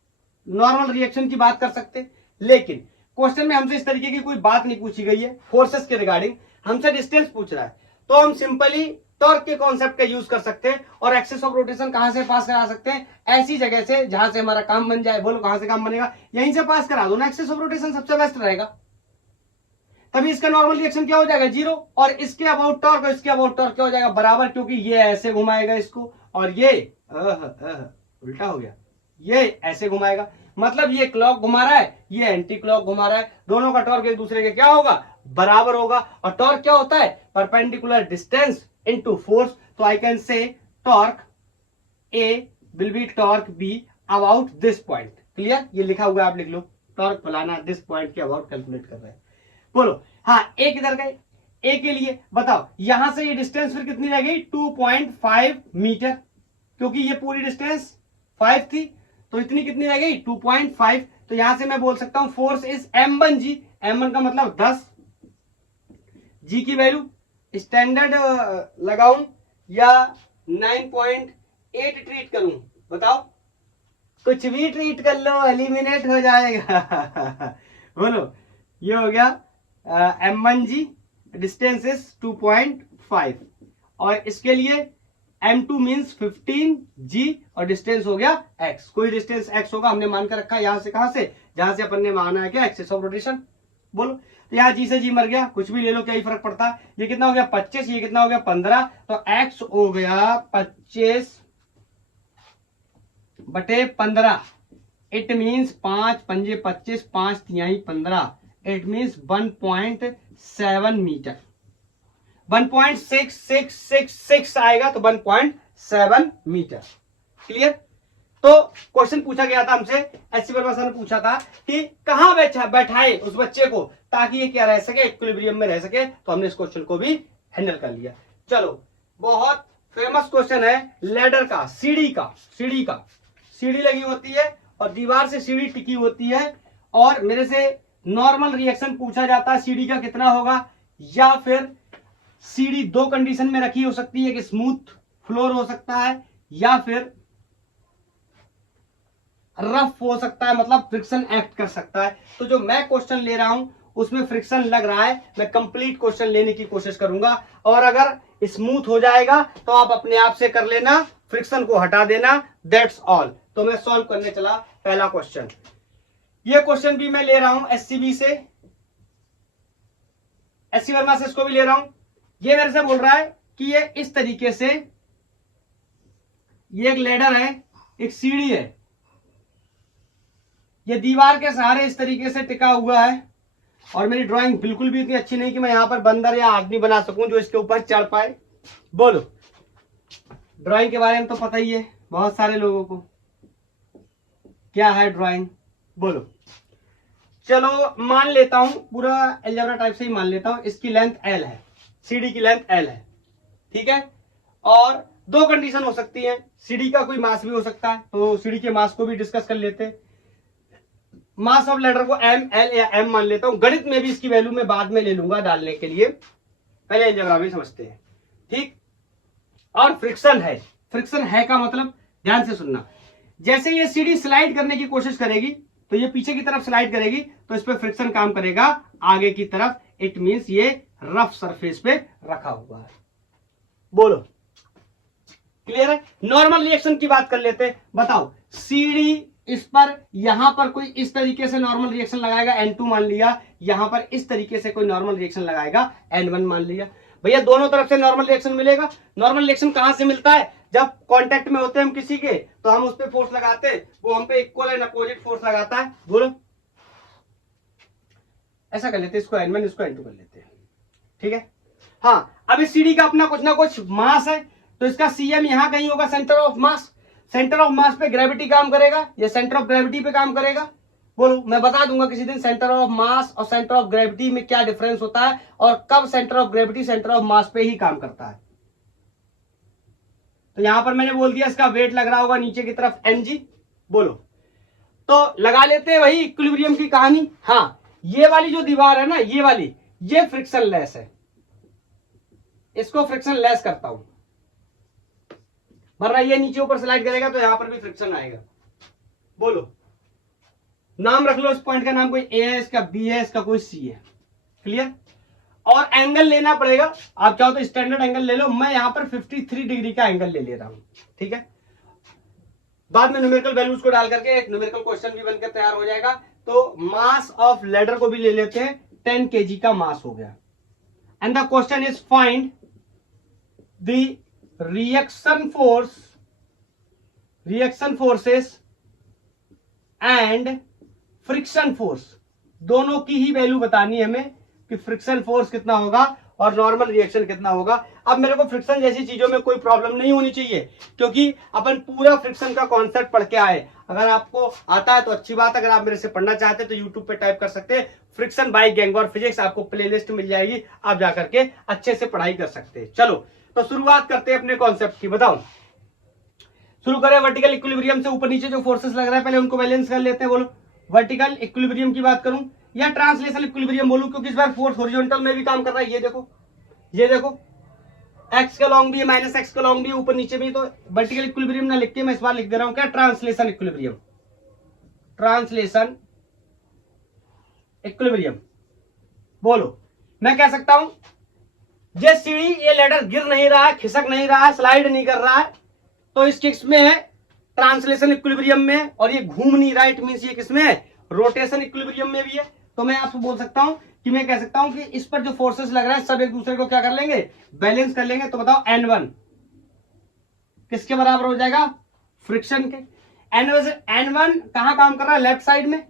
नॉर्मल रिएक्शन की बात कर सकते हैं, लेकिन क्वेश्चन में हमसे इस तरीके की कोई बात नहीं पूछी गई है फोर्सेस के रिगार्डिंग, हमसे डिस्टेंस पूछ रहा है, तो हम सिंपली टॉर्क के कॉन्सेप्ट का यूज कर सकते हैं और एक्सिस ऑफ रोटेशन कहां से पास करा सकते हैं? ऐसी जगह से जहां से हमारा काम बन जाए। बोलो कहां से काम बनेगा? यहीं से पास करा दो ना, एक्सिस ऑफ रोटेशन सबसे बेस्ट रहेगा, तभी इसका नॉर्मल रिएक्शन क्या हो जाएगा 0, और इसके अबाउट टॉर्क और इसके अबाउट टॉर्क क्या हो जाएगा बराबर, क्योंकि ये ऐसे घुमाएगा इसको और ये उल्टा हो गया, ये ऐसे घुमाएगा, मतलब ये क्लॉक घुमा रहा है ये एंटी क्लॉक घुमा रहा है, दोनों का टॉर्क एक दूसरे के क्या होगा बराबर होगा। और टॉर्क क्या होता है? Perpendicular distance into force. तो I can say torque A will be torque B about this point. Clear? ये लिखा हुआ है, आप लिख लो, टॉर्क फलाना दिस पॉइंट के अबाउट कैलकुलेट कर रहे हैं। बोलो हाँ ए किधर गए? ए के लिए बताओ यहां से ये डिस्टेंस फिर कितनी रह गई 2.5 मीटर, क्योंकि ये पूरी डिस्टेंस 5 थी तो इतनी कितनी रह गई 2.5। तो यहां से मैं बोल सकता हूं फोर्स इज m1g, m1 का मतलब 10, g की वैल्यू स्टैंडर्ड लगाऊं या 9.8 ट्रीट करूं? बताओ, कुछ भी ट्रीट कर लो, एलिमिनेट हो जाएगा। बोलो ये हो गया m1g, डिस्टेंस इज 2.5, और इसके लिए m2 मीन्स 15g और डिस्टेंस हो गया x। कोई डिस्टेंस x होगा, हमने मान कर रखा है यहां से, कहां से, जहां से अपन ने माना है क्या, एक्सिस ऑफ रोटेशन। बोलो, तो यहाँ g से g मर गया, कुछ भी ले लो, क्या ही फर्क पड़ता है। ये कितना हो गया 25, ये कितना हो गया 15, तो x हो गया 25/15। इट मीन्स 5 पंजे 25, 5 तिहाई 15, इट मीन्स 1.7 मीटर। 1.6666 आएगा, तो 1.7 मीटर। क्लियर। तो क्वेश्चन पूछा गया था हमसे, एससी वर्मा सर ने पूछा था कि कहां बैठाए उस बच्चे को ताकि ये क्या रह सके, इक्विलिब्रियम में रह सके। तो हमने इस क्वेश्चन को भी हैंडल कर लिया। चलो, बहुत फेमस क्वेश्चन है लैडर का, सीढ़ी लगी होती है और दीवार से सीढ़ी टिकी होती है, और मेरे से नॉर्मल रिएक्शन पूछा जाता है सीढ़ी का कितना होगा, या फिर सीढ़ी दो कंडीशन में रखी हो सकती है कि स्मूथ फ्लोर हो सकता है या फिर रफ हो सकता है, मतलब फ्रिक्शन एक्ट कर सकता है। तो जो मैं क्वेश्चन ले रहा हूं उसमें फ्रिक्शन लग रहा है, मैं कंप्लीट क्वेश्चन लेने की कोशिश करूंगा, और अगर स्मूथ हो जाएगा तो आप अपने आप से कर लेना, फ्रिक्शन को हटा देना, दैट्स ऑल। तो मैं सॉल्व करने चला पहला क्वेश्चन। ये क्वेश्चन भी मैं ले रहा हूं एससीबी से, एससी वर्मा से इसको भी ले रहा हूं। ये मेरे से बोल रहा है कि ये इस तरीके से, ये एक लैडर है, एक सीढ़ी है, ये दीवार के सहारे इस तरीके से टिका हुआ है, और मेरी ड्राइंग बिल्कुल भी इतनी अच्छी नहीं कि मैं यहां पर बंदर या आदमी बना सकूं जो इसके ऊपर चढ़ पाए। बोलो, ड्राइंग के बारे में तो पता ही है बहुत सारे लोगों को, क्या है ड्राइंग। बोलो, चलो मान लेता हूं, पूरा अलजेब्रा टाइप से ही मान लेता हूं, इसकी लेंथ L है, सीढ़ी की लेंथ L है, ठीक है। और दो कंडीशन हो सकती है, सीढ़ी का कोई मास भी हो सकता है, तो सीढ़ी के मास को भी डिस्कस कर लेते हैं। मास ऑफ लेडर को m, l या m मान लेता हूं, गणित में भी इसकी वैल्यू में बाद में ले लूंगा डालने के लिए, पहले अलजेब्रा में समझते हैं, ठीक। और फ्रिक्शन है का मतलब, ध्यान से सुनना, जैसे ये सीढ़ी स्लाइड करने की कोशिश करेगी तो ये पीछे की तरफ स्लाइड करेगी, तो इस पे फ्रिक्शन काम करेगा आगे की तरफ, इट मींस ये रफ सरफेस पे रखा हुआ है। बोलो, क्लियर है। नॉर्मल रिएक्शन की बात कर लेते हैं, बताओ, सीढ़ी इस पर, यहां पर कोई इस तरीके से नॉर्मल रिएक्शन लगाएगा, N2 मान लिया, यहां पर इस तरीके से कोई नॉर्मल रिएक्शन लगाएगा, N1 मान लिया। भैया दोनों तरफ से नॉर्मल रिएक्शन मिलेगा। नॉर्मल रिएक्शन कहां से मिलता है, जब कांटेक्ट में होते हैं हम किसी के, तो हम उस पर फोर्स लगाते हैं, वो हम पे इक्वल एंड अपोजिट फोर्स लगाता है। बोलो, ऐसा कर लेते हैं, इसको N1 इसको N2 कर लेते हैं, ठीक है। हाँ, अब इस सीढ़ी का अपना कुछ ना कुछ मास है, तो इसका CM यहां कहीं होगा, centre of mass. Centre of mass पे ग्रेविटी काम करेगा, ये सेंटर ऑफ ग्रेविटी पे काम करेगा। बोलो, मैं बता दूंगा किसी दिन सेंटर ऑफ मास और सेंटर ऑफ ग्रेविटी में क्या डिफरेंस होता है, और कब centre of gravity centre of mass पे ही काम करता है। तो यहां पर मैंने बोल दिया इसका वेट लग रहा होगा नीचे की तरफ mg। बोलो, तो लगा लेते हैं वही इक्विलिब्रियम की कहानी। हाँ, ये वाली जो दीवार है ना, ये वाली, ये फ्रिक्शन लेस है, इसको फ्रिक्शन लेस करता हूं, वरना ये नीचे ऊपर स्लाइड करेगा तो यहां पर भी फ्रिक्शन आएगा। बोलो, नाम रख लो, इस पॉइंट का नाम कोई A है, इसका B है, इसका कोई C है। क्लियर। और एंगल लेना पड़ेगा, आप चाहो तो स्टैंडर्ड एंगल ले लो, मैं यहां पर 53 डिग्री का एंगल ले रहा हूं, ठीक है। बाद में न्यूमेरिकल वैल्यूज को डाल करके एक न्यूमेरिकल क्वेश्चन भी बनकर तैयार हो जाएगा। तो मास ऑफ लेडर को भी ले लेते हैं, 10 kg का मास हो गया, and the question is find the reaction forces and friction force, दोनों की ही वैल्यू बतानी है हमें कि फ्रिक्शन फोर्स कितना होगा और नॉर्मल रिएक्शन कितना होगा। अब मेरे को फ्रिक्शन जैसी चीजों में कोई प्रॉब्लम नहीं होनी चाहिए, क्योंकि अपन पूरा फ्रिक्शन का कॉन्सेप्ट पढ़ के आए। अगर आपको आता है तो अच्छी बात, अगर आप मेरे से पढ़ना चाहते हैं तो यूट्यूब पे टाइप कर सकते हैं फ्रिक्शन बाय गैंगवार फिजिक्स, आपको प्लेलिस्ट मिल जाएगी, आप जाकर के अच्छे से पढ़ाई कर सकते हैं। चलो, तो शुरुआत करते हैं अपने कॉन्सेप्ट की। बताओ, शुरू करें वर्टिकल इक्विलिब्रियम से, ऊपर नीचे जो फोर्सेस लग रहा है पहले उनको बैलेंस कर लेते हैं। बोलो, वर्टिकल इक्विलिब्रियम की बात करूं या ट्रांसलेशनल इक्विलिब्रियम बोलूं, क्योंकि इस बार फोर्स हॉरिजॉन्टल में भी काम कर रहा है। ये देखो, ये देखो, एक्स के लॉन्ग भी है, माइनस एक्स के लॉन्ग भी है, ऊपर नीचे भी। तो वर्टिकल इक्विलिब्रियम ना लिख के मैं इस बार लिख दे रहा हूं क्या, ट्रांसलेशन इक्विलिब्रियम। ट्रांसलेशन इक्विलिब्रियम, बोलो, मैं कह सकता हूं ये सीढ़ी, ये लेडर गिर नहीं रहा है, खिसक नहीं रहा है, स्लाइड नहीं कर रहा है, तो इस किस में है, ट्रांसलेशन इक्विलिब्रियम में, और ये घूम नहीं रहा है, इट मींस ये किसमें है, रोटेशन इक्विलिब्रियम में भी है। तो मैं आपको बोल सकता हूं कि मैं कह सकता हूं कि इस पर जो फोर्सेस लग रहा है सब एक दूसरे को क्या कर लेंगे, बैलेंस कर लेंगे। तो बताओ N1 किसके बराबर हो जाएगा, फ्रिक्शन के। N1 कहां काम कर रहा है, लेफ्ट साइड में,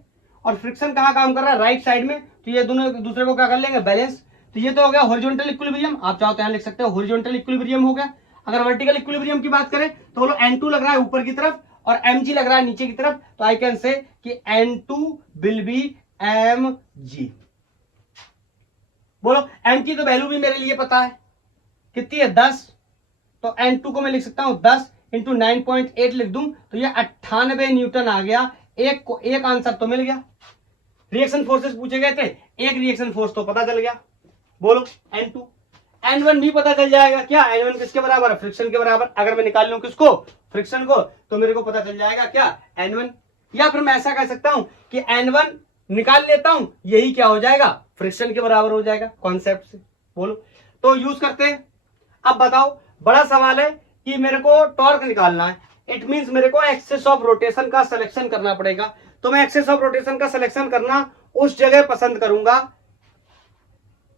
और फ्रिक्शन कहां काम कर रहा है, राइट साइड में। तो ये दोनों एक दूसरे को क्या कर लेंगे, बैलेंस। तो ये तो हो गया हॉरिजॉन्टल इक्विलिब्रियम, आप चाहो तो यहां लिख सकते हो हॉरिजॉन्टल इक्विलिब्रियम हो गया। अगर वर्टिकल इक्विलिब्रियम की बात करें तो बोलो N2 लग रहा है ऊपर की तरफ और mg लग रहा है नीचे की तरफ, तो आई कैन से कि N2 विल बी mg। बोलो m की तो वैल्यू भी मेरे लिए पता है, कितनी है, 10। तो N2 को मैं लिख सकता हूं 10 इंटू 9.8 लिख दूं तो ये 98 न्यूटन आ गया। एक आंसर तो मिल गया। रिएक्शन फोर्सेस पूछे गए थे, एक रिएक्शन फोर्स तो पता चल गया। बोलो N2, N1 भी पता चल जाएगा। क्या N1 किसके बराबर है, फ्रिक्शन के बराबर। अगर मैं निकाल लूं किसको, फ्रिक्शन को, तो मेरे को पता चल जाएगा क्या, N1। या फिर मैं ऐसा कह सकता हूं कि N1 निकाल लेता हूं, यही क्या हो जाएगा, फ्रिक्शन के बराबर हो जाएगा कॉन्सेप्ट से। बोलो, तो यूज करते हैं। अब बताओ, बड़ा सवाल है कि मेरे को टॉर्क निकालना है, इट मींस मेरे को एक्सेस ऑफ रोटेशन का सिलेक्शन करना पड़ेगा। तो मैं एक्सेस ऑफ रोटेशन का सिलेक्शन करना उस जगह पसंद करूंगा।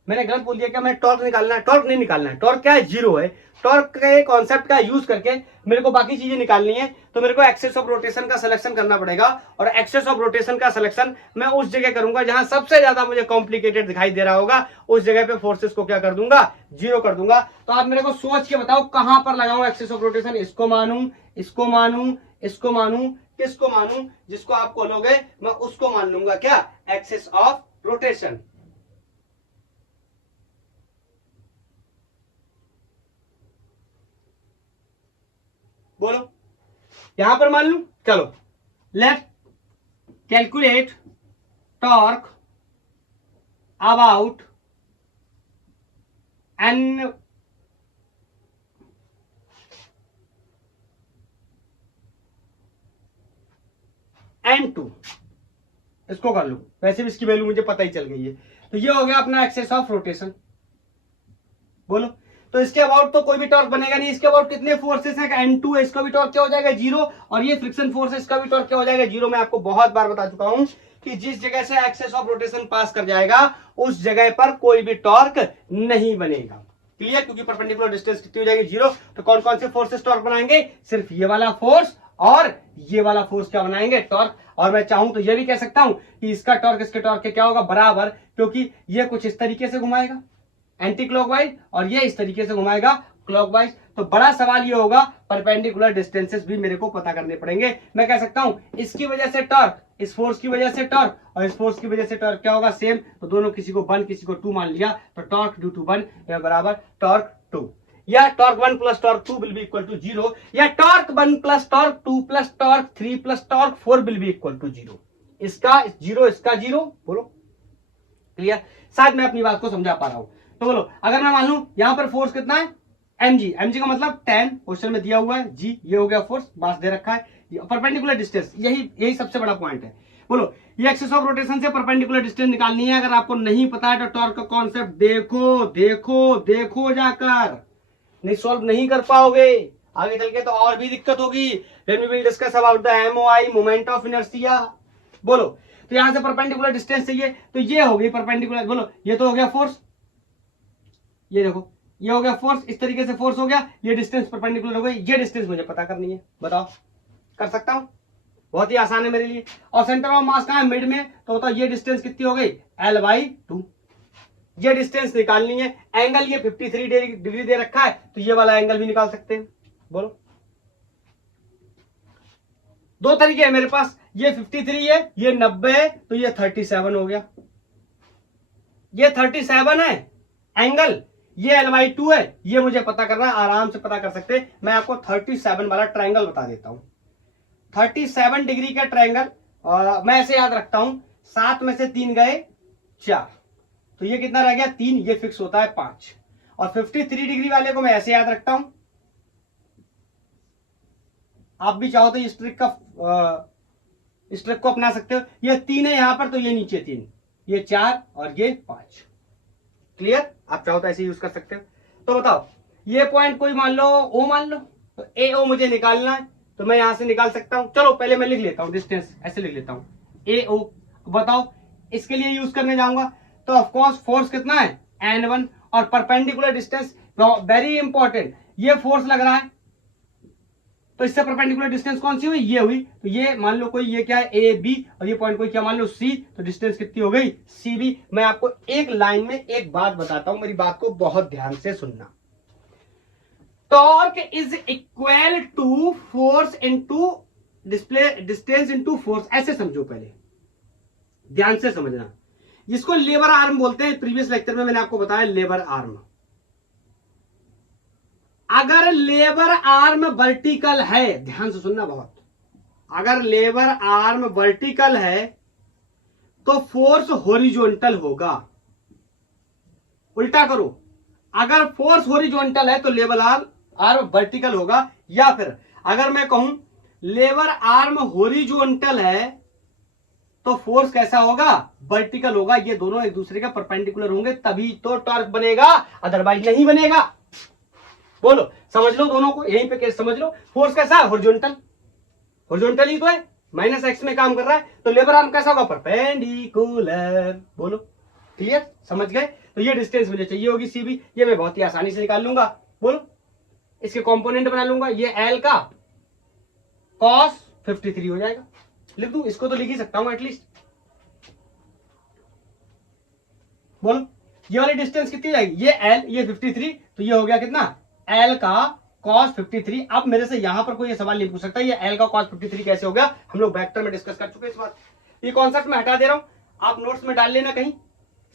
मैंने गलत बोल दिया, क्या मैं टॉर्क निकालना है, टॉर्क नहीं निकालना है, टॉर्क क्या है, जीरो है। टॉर्क के कॉन्सेप्ट का यूज करके मेरे को बाकी चीजें निकालनी है, तो मेरे को एक्सेस ऑफ रोटेशन का सिलेक्शन करना पड़ेगा। और एक्सेस ऑफ रोटेशन का सिलेक्शन मैं उस जगह करूंगा जहां सबसे ज्यादा मुझे कॉम्प्लिकेटेड दिखाई दे रहा होगा, उस जगह पे फोर्सेस को क्या कर दूंगा, जीरो कर दूंगा। तो आप मेरे को सोच के बताओ कहां पर लगाऊं एक्सेस ऑफ रोटेशन, इसको मानूं, इसको मानूं, इसको मानूं, किसको मानूं, जिसको आप बोलोगे मैं उसको मान लूंगा क्या, एक्सेस ऑफ रोटेशन। बोलो, यहां पर मान लू, चलो late calculate torque about N1 N2, इसको कर लू, वैसे भी इसकी वैल्यू मुझे पता ही चल गई है। तो ये हो गया अपना एक्सेस ऑफ रोटेशन। बोलो, तो इसके अबाउट तो कोई भी टॉर्क बनेगा नहीं। इसके अबाउट कितने फोर्सेस हैं, N2 है, इसका भी टॉर्क क्या हो जाएगा, जीरो। और ये फ्रिक्शन फोर्स है, इसका भी टॉर्क क्या हो जाएगा, जीरो। मैं आपको बहुत बार बता चुका हूं कि जिस जगह से एक्सेस ऑफ रोटेशन पास कर जाएगा उस जगह पर कोई भी टॉर्क नहीं बनेगा। क्लियर, क्योंकि परपेंडिकुलर डिस्टेंस कितनी हो जाएगी, जीरो। तो कौन कौन से फोर्सेस टॉर्क बनाएंगे, सिर्फ ये वाला फोर्स और ये वाला फोर्स क्या बनाएंगे, टॉर्क। और मैं चाहूं तो ये भी कह सकता हूं कि इसका टॉर्क इसके टॉर्क के क्या होगा, बराबर, क्योंकि ये कुछ इस तरीके से घुमाएगा एंटी क्लॉकवाइज और ये इस तरीके से घुमाएगा क्लॉकवाइज। तो बड़ा सवाल ये होगा, परपेंडिकुलर डिस्टेंसेस भी मेरे को पता करने पड़ेंगे। मैं कह सकता हूं इसकी वजह से टॉर्क, इस फोर्स की वजह से टॉर्क, और इस फोर्स की वजह से टॉर्क क्या होगा, सेम। तो दोनों किसी को 1 किसी को 2 मान लिया, तो टॉर्क ड्यू टू 1 बराबर टॉर्क 2, या torque 1 plus torque 2 will be equal to 0, या torque 1 plus torque 2 plus torque 3 plus torque 4 will be equal to 0। इसका 0, इसका 0। बोलो, क्लियर। शायद मैं अपनी बात को समझा पा रहा हूं। तो बोलो, अगर मैं मान लूं यहां पर फोर्स कितना है, mg, mg का मतलब 10 क्वेश्चन में दिया हुआ है, g ये हो गया फोर्स, मास दे रखा है, परपेंडिकुलर डिस्टेंस, यही सबसे बड़ा पॉइंट है। बोलो, ये एक्सेस ऑफ रोटेशन से परपेंडिकुलर डिस्टेंस निकालनी है। अगर आपको नहीं पता है तो टॉर्क का कॉन्सेप्ट देखो देखो देखो जाकर, नहीं सॉल्व नहीं कर पाओगे, आगे चल के तो और भी दिक्कत होगी। Then we will discuss about the MOI, moment of inertia. बोलो, तो यहां से परपेंडिकुलर डिस्टेंस चाहिए, तो ये हो गई परपेंडिकुलर। बोलो, ये तो हो गया फोर्स, ये देखो ये हो गया फोर्स, इस तरीके से फोर्स हो गया, ये डिस्टेंस परपेंडिकुलर हो गई, ये डिस्टेंस मुझे पता करनी है। बताओ, कर सकता हूं, बहुत ही आसान है मेरे लिए। और सेंटर ऑफ मास कहां है, मिड में, तो बताओ ये डिस्टेंस कितनी हो गई, L/2। ये डिस्टेंस निकालनी है। एंगल ये 53 डिग्री दे रखा है, तो ये वाला एंगल भी निकाल सकते हैं। बोलो, दो तरीके हैं मेरे पास, ये 53 है, ये 90 है, तो ये 37 हो गया। ये 37 है एंगल, ये L/2 है, ये मुझे पता करना है, आराम से पता कर सकते हैं। मैं आपको 37 वाला ट्रायंगल बता देता हूं। 37 डिग्री का ट्रायंगल, और मैं ऐसे याद रखता हूं, 7 में से 3 गए 4, तो ये कितना रह गया 3, ये फिक्स होता है 5। और 53 डिग्री वाले को मैं ऐसे याद रखता हूं, आप भी चाहो तो इस ट्रिक को अपना सकते हो। ये 3 है यहां पर, तो ये नीचे 3, ये 4 और ये 5। क्लियर? आप चाहो तो ऐसे यूज कर सकते हो। तो बताओ, ये पॉइंट कोई मान लो ओ मान लो, तो ए ओ मुझे निकालना है, तो मैं यहां से निकाल सकता हूं। चलो पहले मैं लिख लेता हूं डिस्टेंस, ऐसे लिख लेता हूं ए ओ। बताओ इसके लिए यूज करने जाऊंगा तो ऑफकोर्स फोर्स कितना है N1, और परपेंडिकुलर डिस्टेंस वेरी इंपॉर्टेंट, ये फोर्स लग रहा है तो इससे परपेंडिकुलर डिस्टेंस कौन सी हुई, ये हुई। तो ये मान लो कोई ये क्या है ए बी, और ये पॉइंट कोई क्या मान लो सी, तो डिस्टेंस कितनी हो गई सी बी। मैं आपको एक लाइन में एक बात बताता हूं, मेरी बात को बहुत ध्यान से सुनना। Torque is equal to force into distance into force, ऐसे समझो, पहले ध्यान से समझना। जिसको लेबर आर्म बोलते हैं, प्रीवियस लेक्चर में मैंने आपको बताया लेबर आर्म। अगर लेबर आर्म वर्टिकल है, ध्यान से सुनना बहुत, अगर लेबर आर्म वर्टिकल है तो फोर्स हॉरिजॉन्टल होगा। उल्टा करो, अगर फोर्स हॉरिजॉन्टल है तो लेबर आर्म वर्टिकल होगा। या फिर अगर मैं कहूं लेबर आर्म हॉरिजॉन्टल है तो फोर्स कैसा होगा, वर्टिकल होगा। ये दोनों एक दूसरे का परपेंडिकुलर होंगे तभी तो टॉर्क बनेगा, अदरवाइज नहीं बनेगा। बोलो, समझ लो दोनों को, यहीं पे कैसे समझ लो। फोर्स कैसा है, हॉरिजॉन्टल, हॉरिजॉन्टल ही तो है, माइनस एक्स में काम कर रहा है, तो लेबर आर्म कैसा होगा, परपेंडिकुलर। बोलो क्लियर, समझ गए? तो ये डिस्टेंस मुझे चाहिए होगी सीबी, ये मैं बहुत ही आसानी से निकाल लूंगा। बोलो, इसके कंपोनेंट बना लूंगा, ये एल का cos 53 हो जाएगा। लिख दूं, इसको तो लिख ही सकता हूं एटलीस्ट। बोलो, ये वाली डिस्टेंस कितनी जाएगी, ये एल, ये 53, तो ये हो गया कितना, एल का cos 53। अब मेरे से यहां पर कोई ये सवाल नहीं पूछ सकता ये एल का cos 53 कैसे हो गया, हम लोग वेक्टर में डिस्कस कर चुके इस बात। ये कॉन्सेप्ट में हटा दे रहा हूं, आप नोट्स में डाल लेना कहीं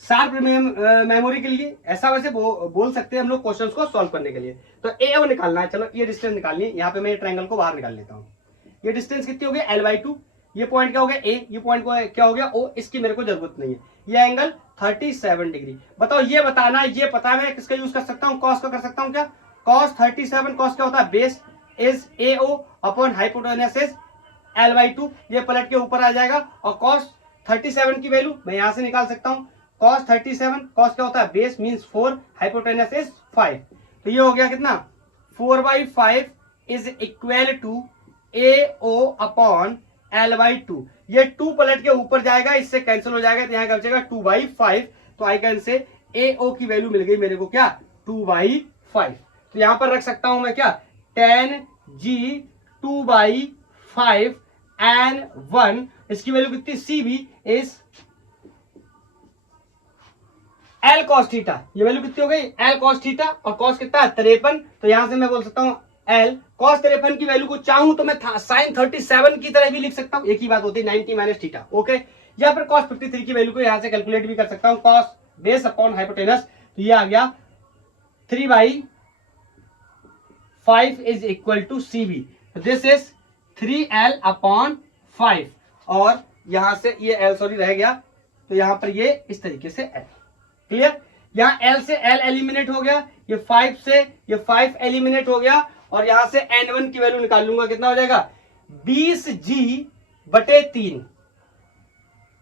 शार्प मेमोरी के लिए। ऐसा वैसे बोल सकते हैं हम लोग क्वेश्चंस को सॉल्व करने के लिए। तो ए ओ निकालना है, चलो ये डिस्टेंस निकालनी है। यहाँ पे मैं ट्रायंगल को बाहर निकाल लेता हूँ। ये डिस्टेंस कितनी हो गई, L/2। ये पॉइंट क्या हो गया ए, ये पॉइंट क्या हो गया ओ, इसकी मेरे को जरूरत नहीं है। ये एंगल 37 डिग्री। बताओ, ये बताना, ये पता है मैं किसका यूज कर सकता हूँ, कॉस का कर सकता हूँ क्या, cos 37, cos क्या होता है, base is AO upon hypotenuse is L/2। ये पलट के ऊपर आ जाएगा, और cos 37 की वैल्यू मैं यहां से निकाल सकता हूं। cos 37, cos क्या होता है, बेस मींस 4, हाइपोटेनस इज 5। तो ये हो गया कितना, 4/5 is equal to AO upon L/2। ये 2 पलट के ऊपर जाएगा, इससे कैंसिल हो जाएगा, तो यहाँ क्या बचेगा 2/5। तो आई कैन से AO की वैल्यू मिल गई मेरे को क्या, 2/5। तो यहां पर रख सकता हूं मैं क्या, 10G 2/5 N1। इसकी वैल्यू कितनी, CB is L cos theta. ये वैल्यू कितनी हो गई, L cos थीटा, और cos कितना है 53। तो यहां से मैं बोल सकता हूं L cos 53 की वैल्यू को चाहूं तो मैं sin 37 की तरह भी लिख सकता हूं, एक ही बात होती है 90 माइनस थीटा। ओके, या फिर cos 53 की वैल्यू को यहां से कैलकुलेट भी कर सकता हूं, cos बेस अपॉन हाइपोटेनस। तो ये आ गया 3/5 is equal to CB। This is 3L upon 5, और यहां से ये L सॉरी रह गया, तो यहां पर ये इस तरीके से L। क्लियर, यहां L से L एलिमिनेट हो गया, ये 5 से ये 5 एलिमिनेट हो गया, और यहां से N1 की वैल्यू निकाल लूंगा, कितना हो जाएगा 20G/3।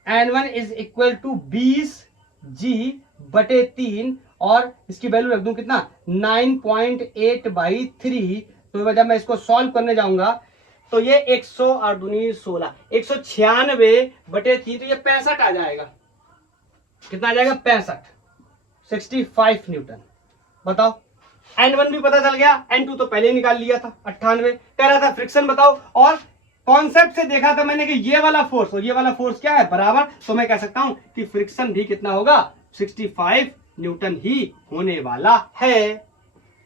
N1 is equal to 20G/3, और इसकी वैल्यू रख दूं कितना 9.8/3। तो जब मैं इसको सॉल्व करने जाऊंगा तो ये 100 और दूनी 16, 196/3, तो ये 65 आ जाएगा। कितना आ जाएगा, 65 न्यूटन। बताओ, N1 भी पता चल गया, N2 तो पहले ही निकाल लिया था 98। कह रहा था फ्रिक्शन बताओ, और कॉन्सेप्ट से देखा था मैंने कि ये वाला फोर्स और ये वाला फोर्स क्या है, बराबर। तो मैं कह सकता हूं कि फ्रिक्शन भी कितना होगा, 65 न्यूटन ही होने वाला है।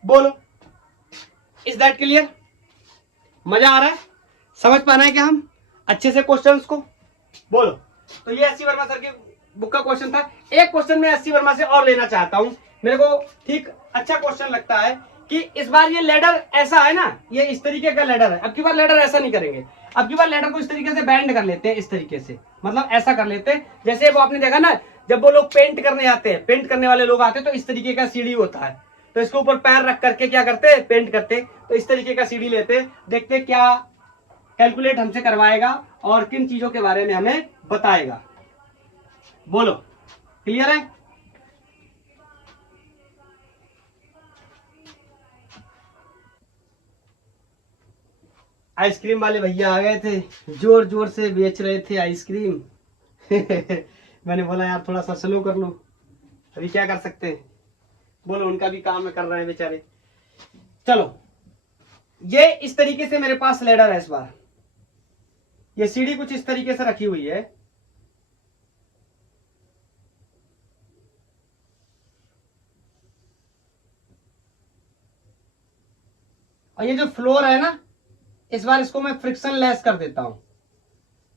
बोलो, इज दैट क्लियर? मजा आ रहा है, समझ पाना है क्या हम अच्छे से क्वेश्चंस को? बोलो। तो ये एससी वर्मा सर की बुक का क्वेश्चन था। एक क्वेश्चन मैं एससी वर्मा से और लेना चाहता हूं, मेरे को ठीक अच्छा क्वेश्चन लगता है कि इस बार ये लेडर ऐसा है ना, ये इस तरीके का लेडर है। अब की बार लेडर ऐसा नहीं करेंगे, अब की बार लेडर को इस तरीके से बैंड कर लेते हैं, इस तरीके से, मतलब ऐसा कर लेते हैं जैसे वो आपने देखा ना, जब वो लोग पेंट करने आते हैं, पेंट करने वाले लोग आते हैं तो इस तरीके का सीढ़ी होता है, तो इसके ऊपर पैर रख करके क्या करते हैं, पेंट करते। तो इस तरीके का सीढ़ी लेते, देखते क्या कैलकुलेट हमसे करवाएगा और किन चीजों के बारे में हमें बताएगा। बोलो, क्लियर है? आइसक्रीम वाले भैया आ गए थे, जोर जोर से बेच रहे थे आइसक्रीम। मैंने बोला यार थोड़ा सा स्लो कर लो, अभी क्या कर सकते हैं, बोलो उनका भी काम है, कर रहे हैं बेचारे। चलो ये इस तरीके से मेरे पास लैडर है। इस बार ये सीढ़ी कुछ इस तरीके से रखी हुई है, और ये जो फ्लोर है ना, इस बार इसको मैं फ्रिक्शन लेस कर देता हूं।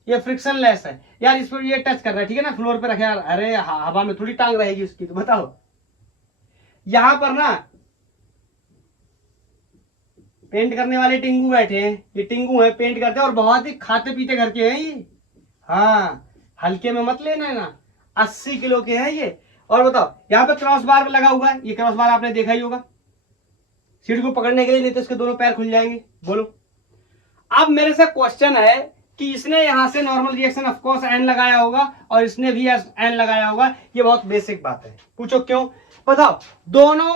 ये फ्रिक्शन लेस है यार, इस पर ये टच कर रहा है, ठीक है ना, फ्लोर पे रखे यार, अरे हवा में थोड़ी टांग रहेगी उसकी, तो बताओ। यहां पर ना पेंट करने वाले टिंगू बैठे हैं, ये टिंगू है, पेंट करते हैं और बहुत ही खाते पीते घर के हैं ये। हाँ हल्के में मत लेना है ना, 80 किलो के हैं ये। और बताओ यहाँ पे क्रॉस बार लगा हुआ है, ये क्रॉस बार आपने देखा ही होगा सीढ़ी को पकड़ने के लिए, नहीं तो इसके दोनों पैर खुल जाएंगे। बोलो अब मेरे से क्वेश्चन है कि इसने यहां से normal reaction of course N लगाया होगा और इसने भी एन लगाया होगा, ये बहुत बेसिक बात है। पूछो क्यों, बताओ। दोनों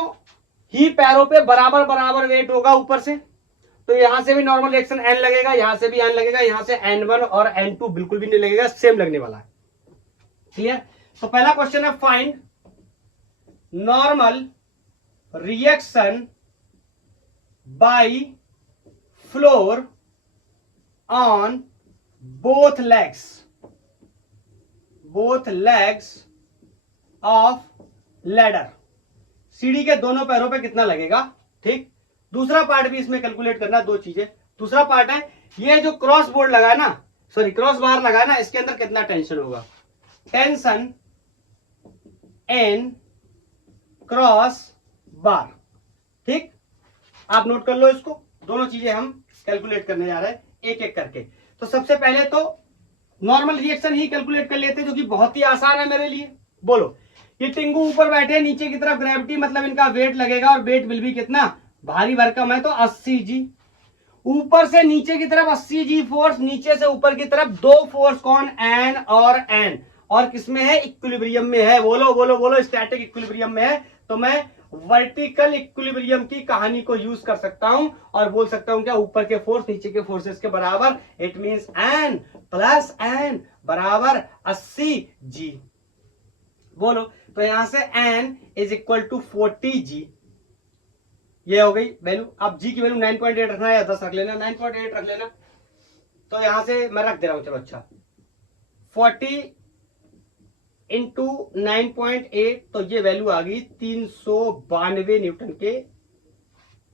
ही पैरों पे बराबर बराबर वेट होगा ऊपर से, तो यहां से भी नॉर्मल रिएक्शन एन लगेगा, यहां से भी एन लगेगा, यहां से N1 और N2 बिल्कुल भी नहीं लगेगा, सेम लगने वाला है। क्लियर। तो पहला क्वेश्चन है find normal reaction by floor on both legs of ladder। सीढ़ी के दोनों पैरों पे कितना लगेगा, ठीक। दूसरा पार्ट भी इसमें कैलकुलेट करना, दो चीजें। दूसरा पार्ट है ये जो क्रॉस बोर्ड लगा है ना, सॉरी क्रॉस बार लगा है ना, इसके अंदर कितना टेंशन होगा, टेंशन एन क्रॉस बार, ठीक। आप नोट कर लो इसको, दोनों चीजें हम कैलकुलेट करने जा रहे हैं एक एक करके। तो सबसे पहले तो नॉर्मल रिएक्शन ही कैलकुलेट कर लेते हैं, जो कि बहुत ही आसान है मेरे लिए। बोलो ये टिंगू ऊपर बैठे, नीचे की तरफ ग्रेविटी मतलब इनका वेट लगेगा, और वेट विल भी कितना, भारी भरकम है तो 80 जी। ऊपर से नीचे की तरफ 80 जी फोर्स, नीचे से ऊपर की तरफ दो फोर्स, कौन, एन और एन, और किसमें है, इक्विलिब्रियम में है। बोलो बोलो बोलो, स्टैटिक इक्विलिब्रियम में है। तो मैं वर्टिकल इक्विलिब्रियम की कहानी को यूज कर सकता हूं और बोल सकता हूं क्या, ऊपर के फोर्स नीचे के फोर्सेस के बराबर, it means N plus N बराबर 80 जी। बोलो तो यहां से N is equal to 40 g, ये हो गई वैल्यू। अब जी की वैल्यू 9.8 रखना है या 10 रख लेना, 9.8 रख लेना। तो यहां से मैं रख दे रहा हूं, चलो अच्छा 40 इंटू 9.8, तो ये वैल्यू आ गई 392 न्यूटन के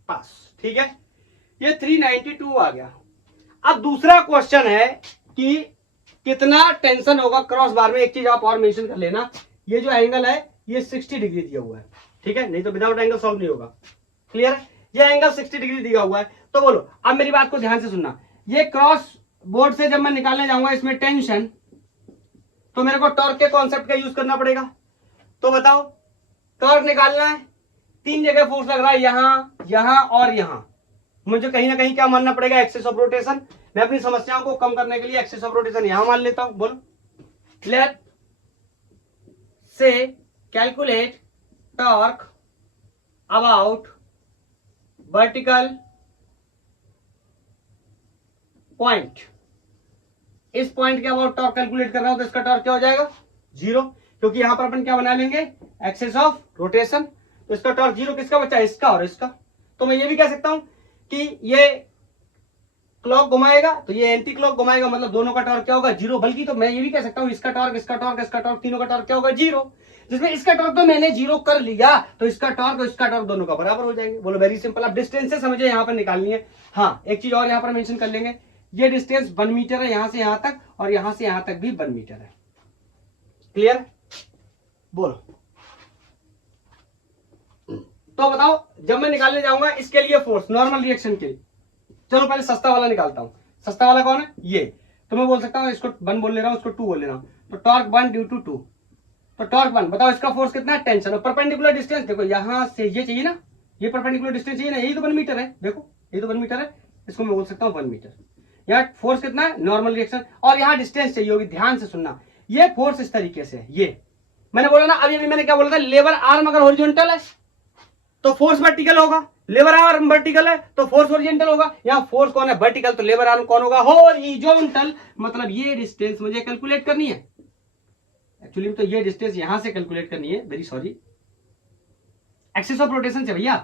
पास, ठीक है। ये 392 आ गया। अब दूसरा क्वेश्चन है कि कितना टेंशन होगा क्रॉस बार में। एक चीज आप और मेंशन कर लेना, ये जो एंगल है ये 60 डिग्री दिया हुआ है, ठीक है, नहीं तो विदाउट एंगल सॉल्व नहीं होगा। क्लियर है, ये एंगल 60 डिग्री दिया हुआ है। तो बोलो अब मेरी बात को ध्यान से सुनना, ये क्रॉस बोर्ड से जब मैं निकालने जाऊंगा इसमें टेंशन, तो मेरे को टॉर्क के कॉन्सेप्ट का यूज करना पड़ेगा। तो बताओ टॉर्क निकालना है, तीन जगह फोर्स लग रहा है, यहां यहां और यहां। मुझे कहीं ना कहीं क्या मानना पड़ेगा, एक्सिस ऑफ रोटेशन। मैं अपनी समस्याओं को कम करने के लिए एक्सिस ऑफ रोटेशन यहां मान लेता हूं। बोलो लेट से calculate torque about vertical point. इस पॉइंट के अबाउट टॉर्क कैलकुलेट कर रहा हूं, तो इसका टॉर्क क्या हो जाएगा, 0, क्योंकि यहां पर अपन क्या बना लेंगे, एक्सिस ऑफ रोटेशन। तो इसका टॉर्क 0 किसका बचा है, इसका और इसका। तो मैं ये भी कह सकता हूं कि ये क्लॉक घुमाएगा तो ये एंटी क्लॉक घुमाएगा, मतलब दोनों का टॉर्क क्या होगा, 0। बल्कि तो मैं ये भी कह सकता हूं इसका टॉर्क, इसका टॉर्क, इसका टॉर्क, तीनों का टॉर्क क्या होगा, 0। जिसमें इसका टॉर्क तो मैंने 0 कर लिया, तो इसका टॉर्क और इसका टॉर्क दोनों का बराबर हो जाएंगे। बोलो वेरी सिंपल। अब डिस्टेंस समझे यहां पर निकालनी है। हाँ एक चीज और यहां पर मेंशन कर लेंगे, ये डिस्टेंस 1 मीटर है यहां से यहां तक, और यहां से यहां तक भी 1 मीटर है। क्लियर, बोलो। तो बताओ जब मैं निकालने जाऊंगा इसके लिए फोर्स नॉर्मल रिएक्शन के लिए, चलो पहले सस्ता वाला निकालता हूं। सस्ता वाला कौन है, ये। तो मैं बोल सकता हूं इसको 1 बोल ले रहा हूं, इसको 2 बोल ले रहा हूं। तो टॉर्क 1 ड्यू टू 2, तो टॉर्क 1। बताओ इसका फोर्स कितना है, टेंशन। और परपेंडिकुलर डिस्टेंस देखो, यहां से ये चाहिए ना, ये परपेंडिकुलर डिस्टेंस चाहिए ना, यही तो 1 मीटर है। देखो ये तो 1 मीटर है, इसको मैं बोल सकता हूं 1 मीटर। यहाँ फोर्स कितना है, नॉर्मल रिएक्शन, और यहाँ डिस्टेंस चाहिए होगी। ध्यान से सुनना, ये फोर्स इस तरीके से है, ये मैंने बोला ना, अभी मैंने क्या बोला था, लेबर आर्म अगर हॉरिजॉन्टल है तो फोर्स वर्टिकल होगा, लेबर आर्म वर्टिकल है तो फोर्स हॉरिजॉन्टल होगा, यहाँ फोर्स कौन है वर्टिकल, तो लेबर आर्म कौन होगा हॉरिजॉन्टल। मतलब ये डिस्टेंस मुझे कैलकुलेट करनी है, एक्चुअली तो ये डिस्टेंस यहां से कैलकुलेट करनी है, very sorry, axis of rotation से भैया,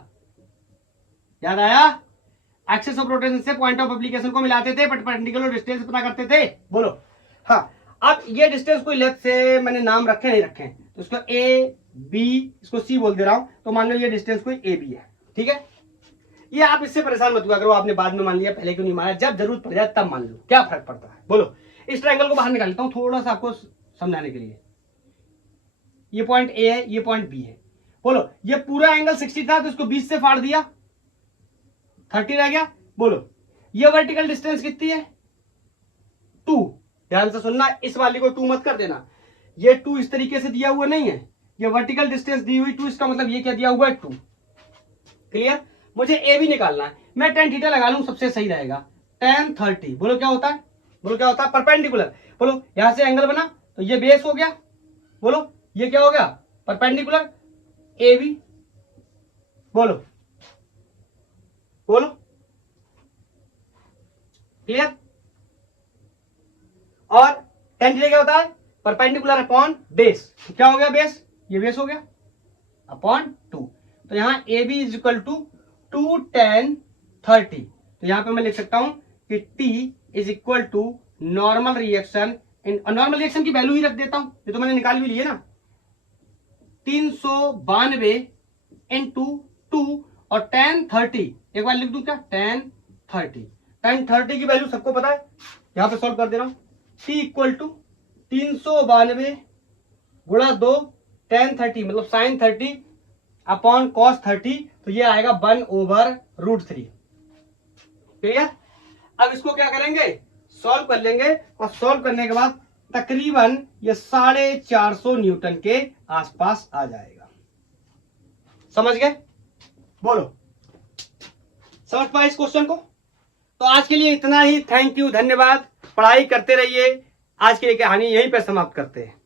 याद आया, एक्सिस ऑफ रोटेशन से पॉइंट ऑफ एप्लीकेशन को मिलाते थे, परपेंडिकुलर डिस्टेंस पता करते थे। बोलो हाँ, अब ये डिस्टेंस कोई लेफ्ट से मैंने नाम रखे नहीं रखे, तो इसको ए बी, इसको सी बोल दे रहा हूं, तो मान लो ये डिस्टेंस कोई ए बी है, ठीक है। ये आप इससे परेशान मत हुआ करो, आपने बाद में मान लिया, पहले क्यों नहीं माना, जब जरूरत पड़ जाए तब मान लो, क्या फर्क पड़ता है। बोलो इस ट्रायंगल को बाहर निकाल लेता हूं थोड़ा सा आपको समझाने के लिए। ये पॉइंट ए है, ये पॉइंट बी है। बोलो ये पूरा एंगल 60 था, तो इसको 20 से फाड़ दिया, 30 रह गया। बोलो ये वर्टिकल डिस्टेंस कितनी है 2, ध्यान से सुनना, इस वाली को 2 मत कर देना, ये 2 इस तरीके से दिया हुआ नहीं है, ये वर्टिकल डिस्टेंस दी हुई 2, इसका मतलब ये क्या दिया हुआ है 2। क्लियर, मुझे ए भी निकालना है, मैं tan थीटा लगा लूं सबसे सही रहेगा, tan 30। बोलो क्या होता है, बोलो क्या होता है, परपेंडिकुलर। बोलो यहां से एंगल बना तो ये बेस हो गया, बोलो ये क्या हो गया परपेंडिकुलर ए बी। बोलो बोलो क्लियर। और tan थीटा क्या होता है परपेंडिकुलर अपॉन बेस, तो क्या हो गया बेस, ये बेस हो गया अपॉन 2, तो यहां A B is equal to 2 tan 30, तो यहां पे मैं लिख सकता हूं कि T is equal to normal reaction, normal reaction की वैल्यू ही रख देता हूं, ये तो मैंने निकाल भी लिए ना, 392 इंटू 2 और tan 30, एक बार लिख दूं क्या tan 30 की वैल्यू सबको पता है, यहां पे सॉल्व कर दे रहा हूं, T इक्वल टू 392 गुणा 2 tan 30 मतलब sin 30 अपॉन cos 30, तो ये आएगा 1/√3। क्लियर, अब इसको क्या करेंगे सॉल्व कर लेंगे, और सॉल्व करने के बाद तकरीबन ये 450 न्यूटन के आसपास आ जाएगा। समझ गए, बोलो समझ पाए इस क्वेश्चन को। तो आज के लिए इतना ही, थैंक यू, धन्यवाद, पढ़ाई करते रहिए। आज की कहानी यहीं पे समाप्त करते हैं।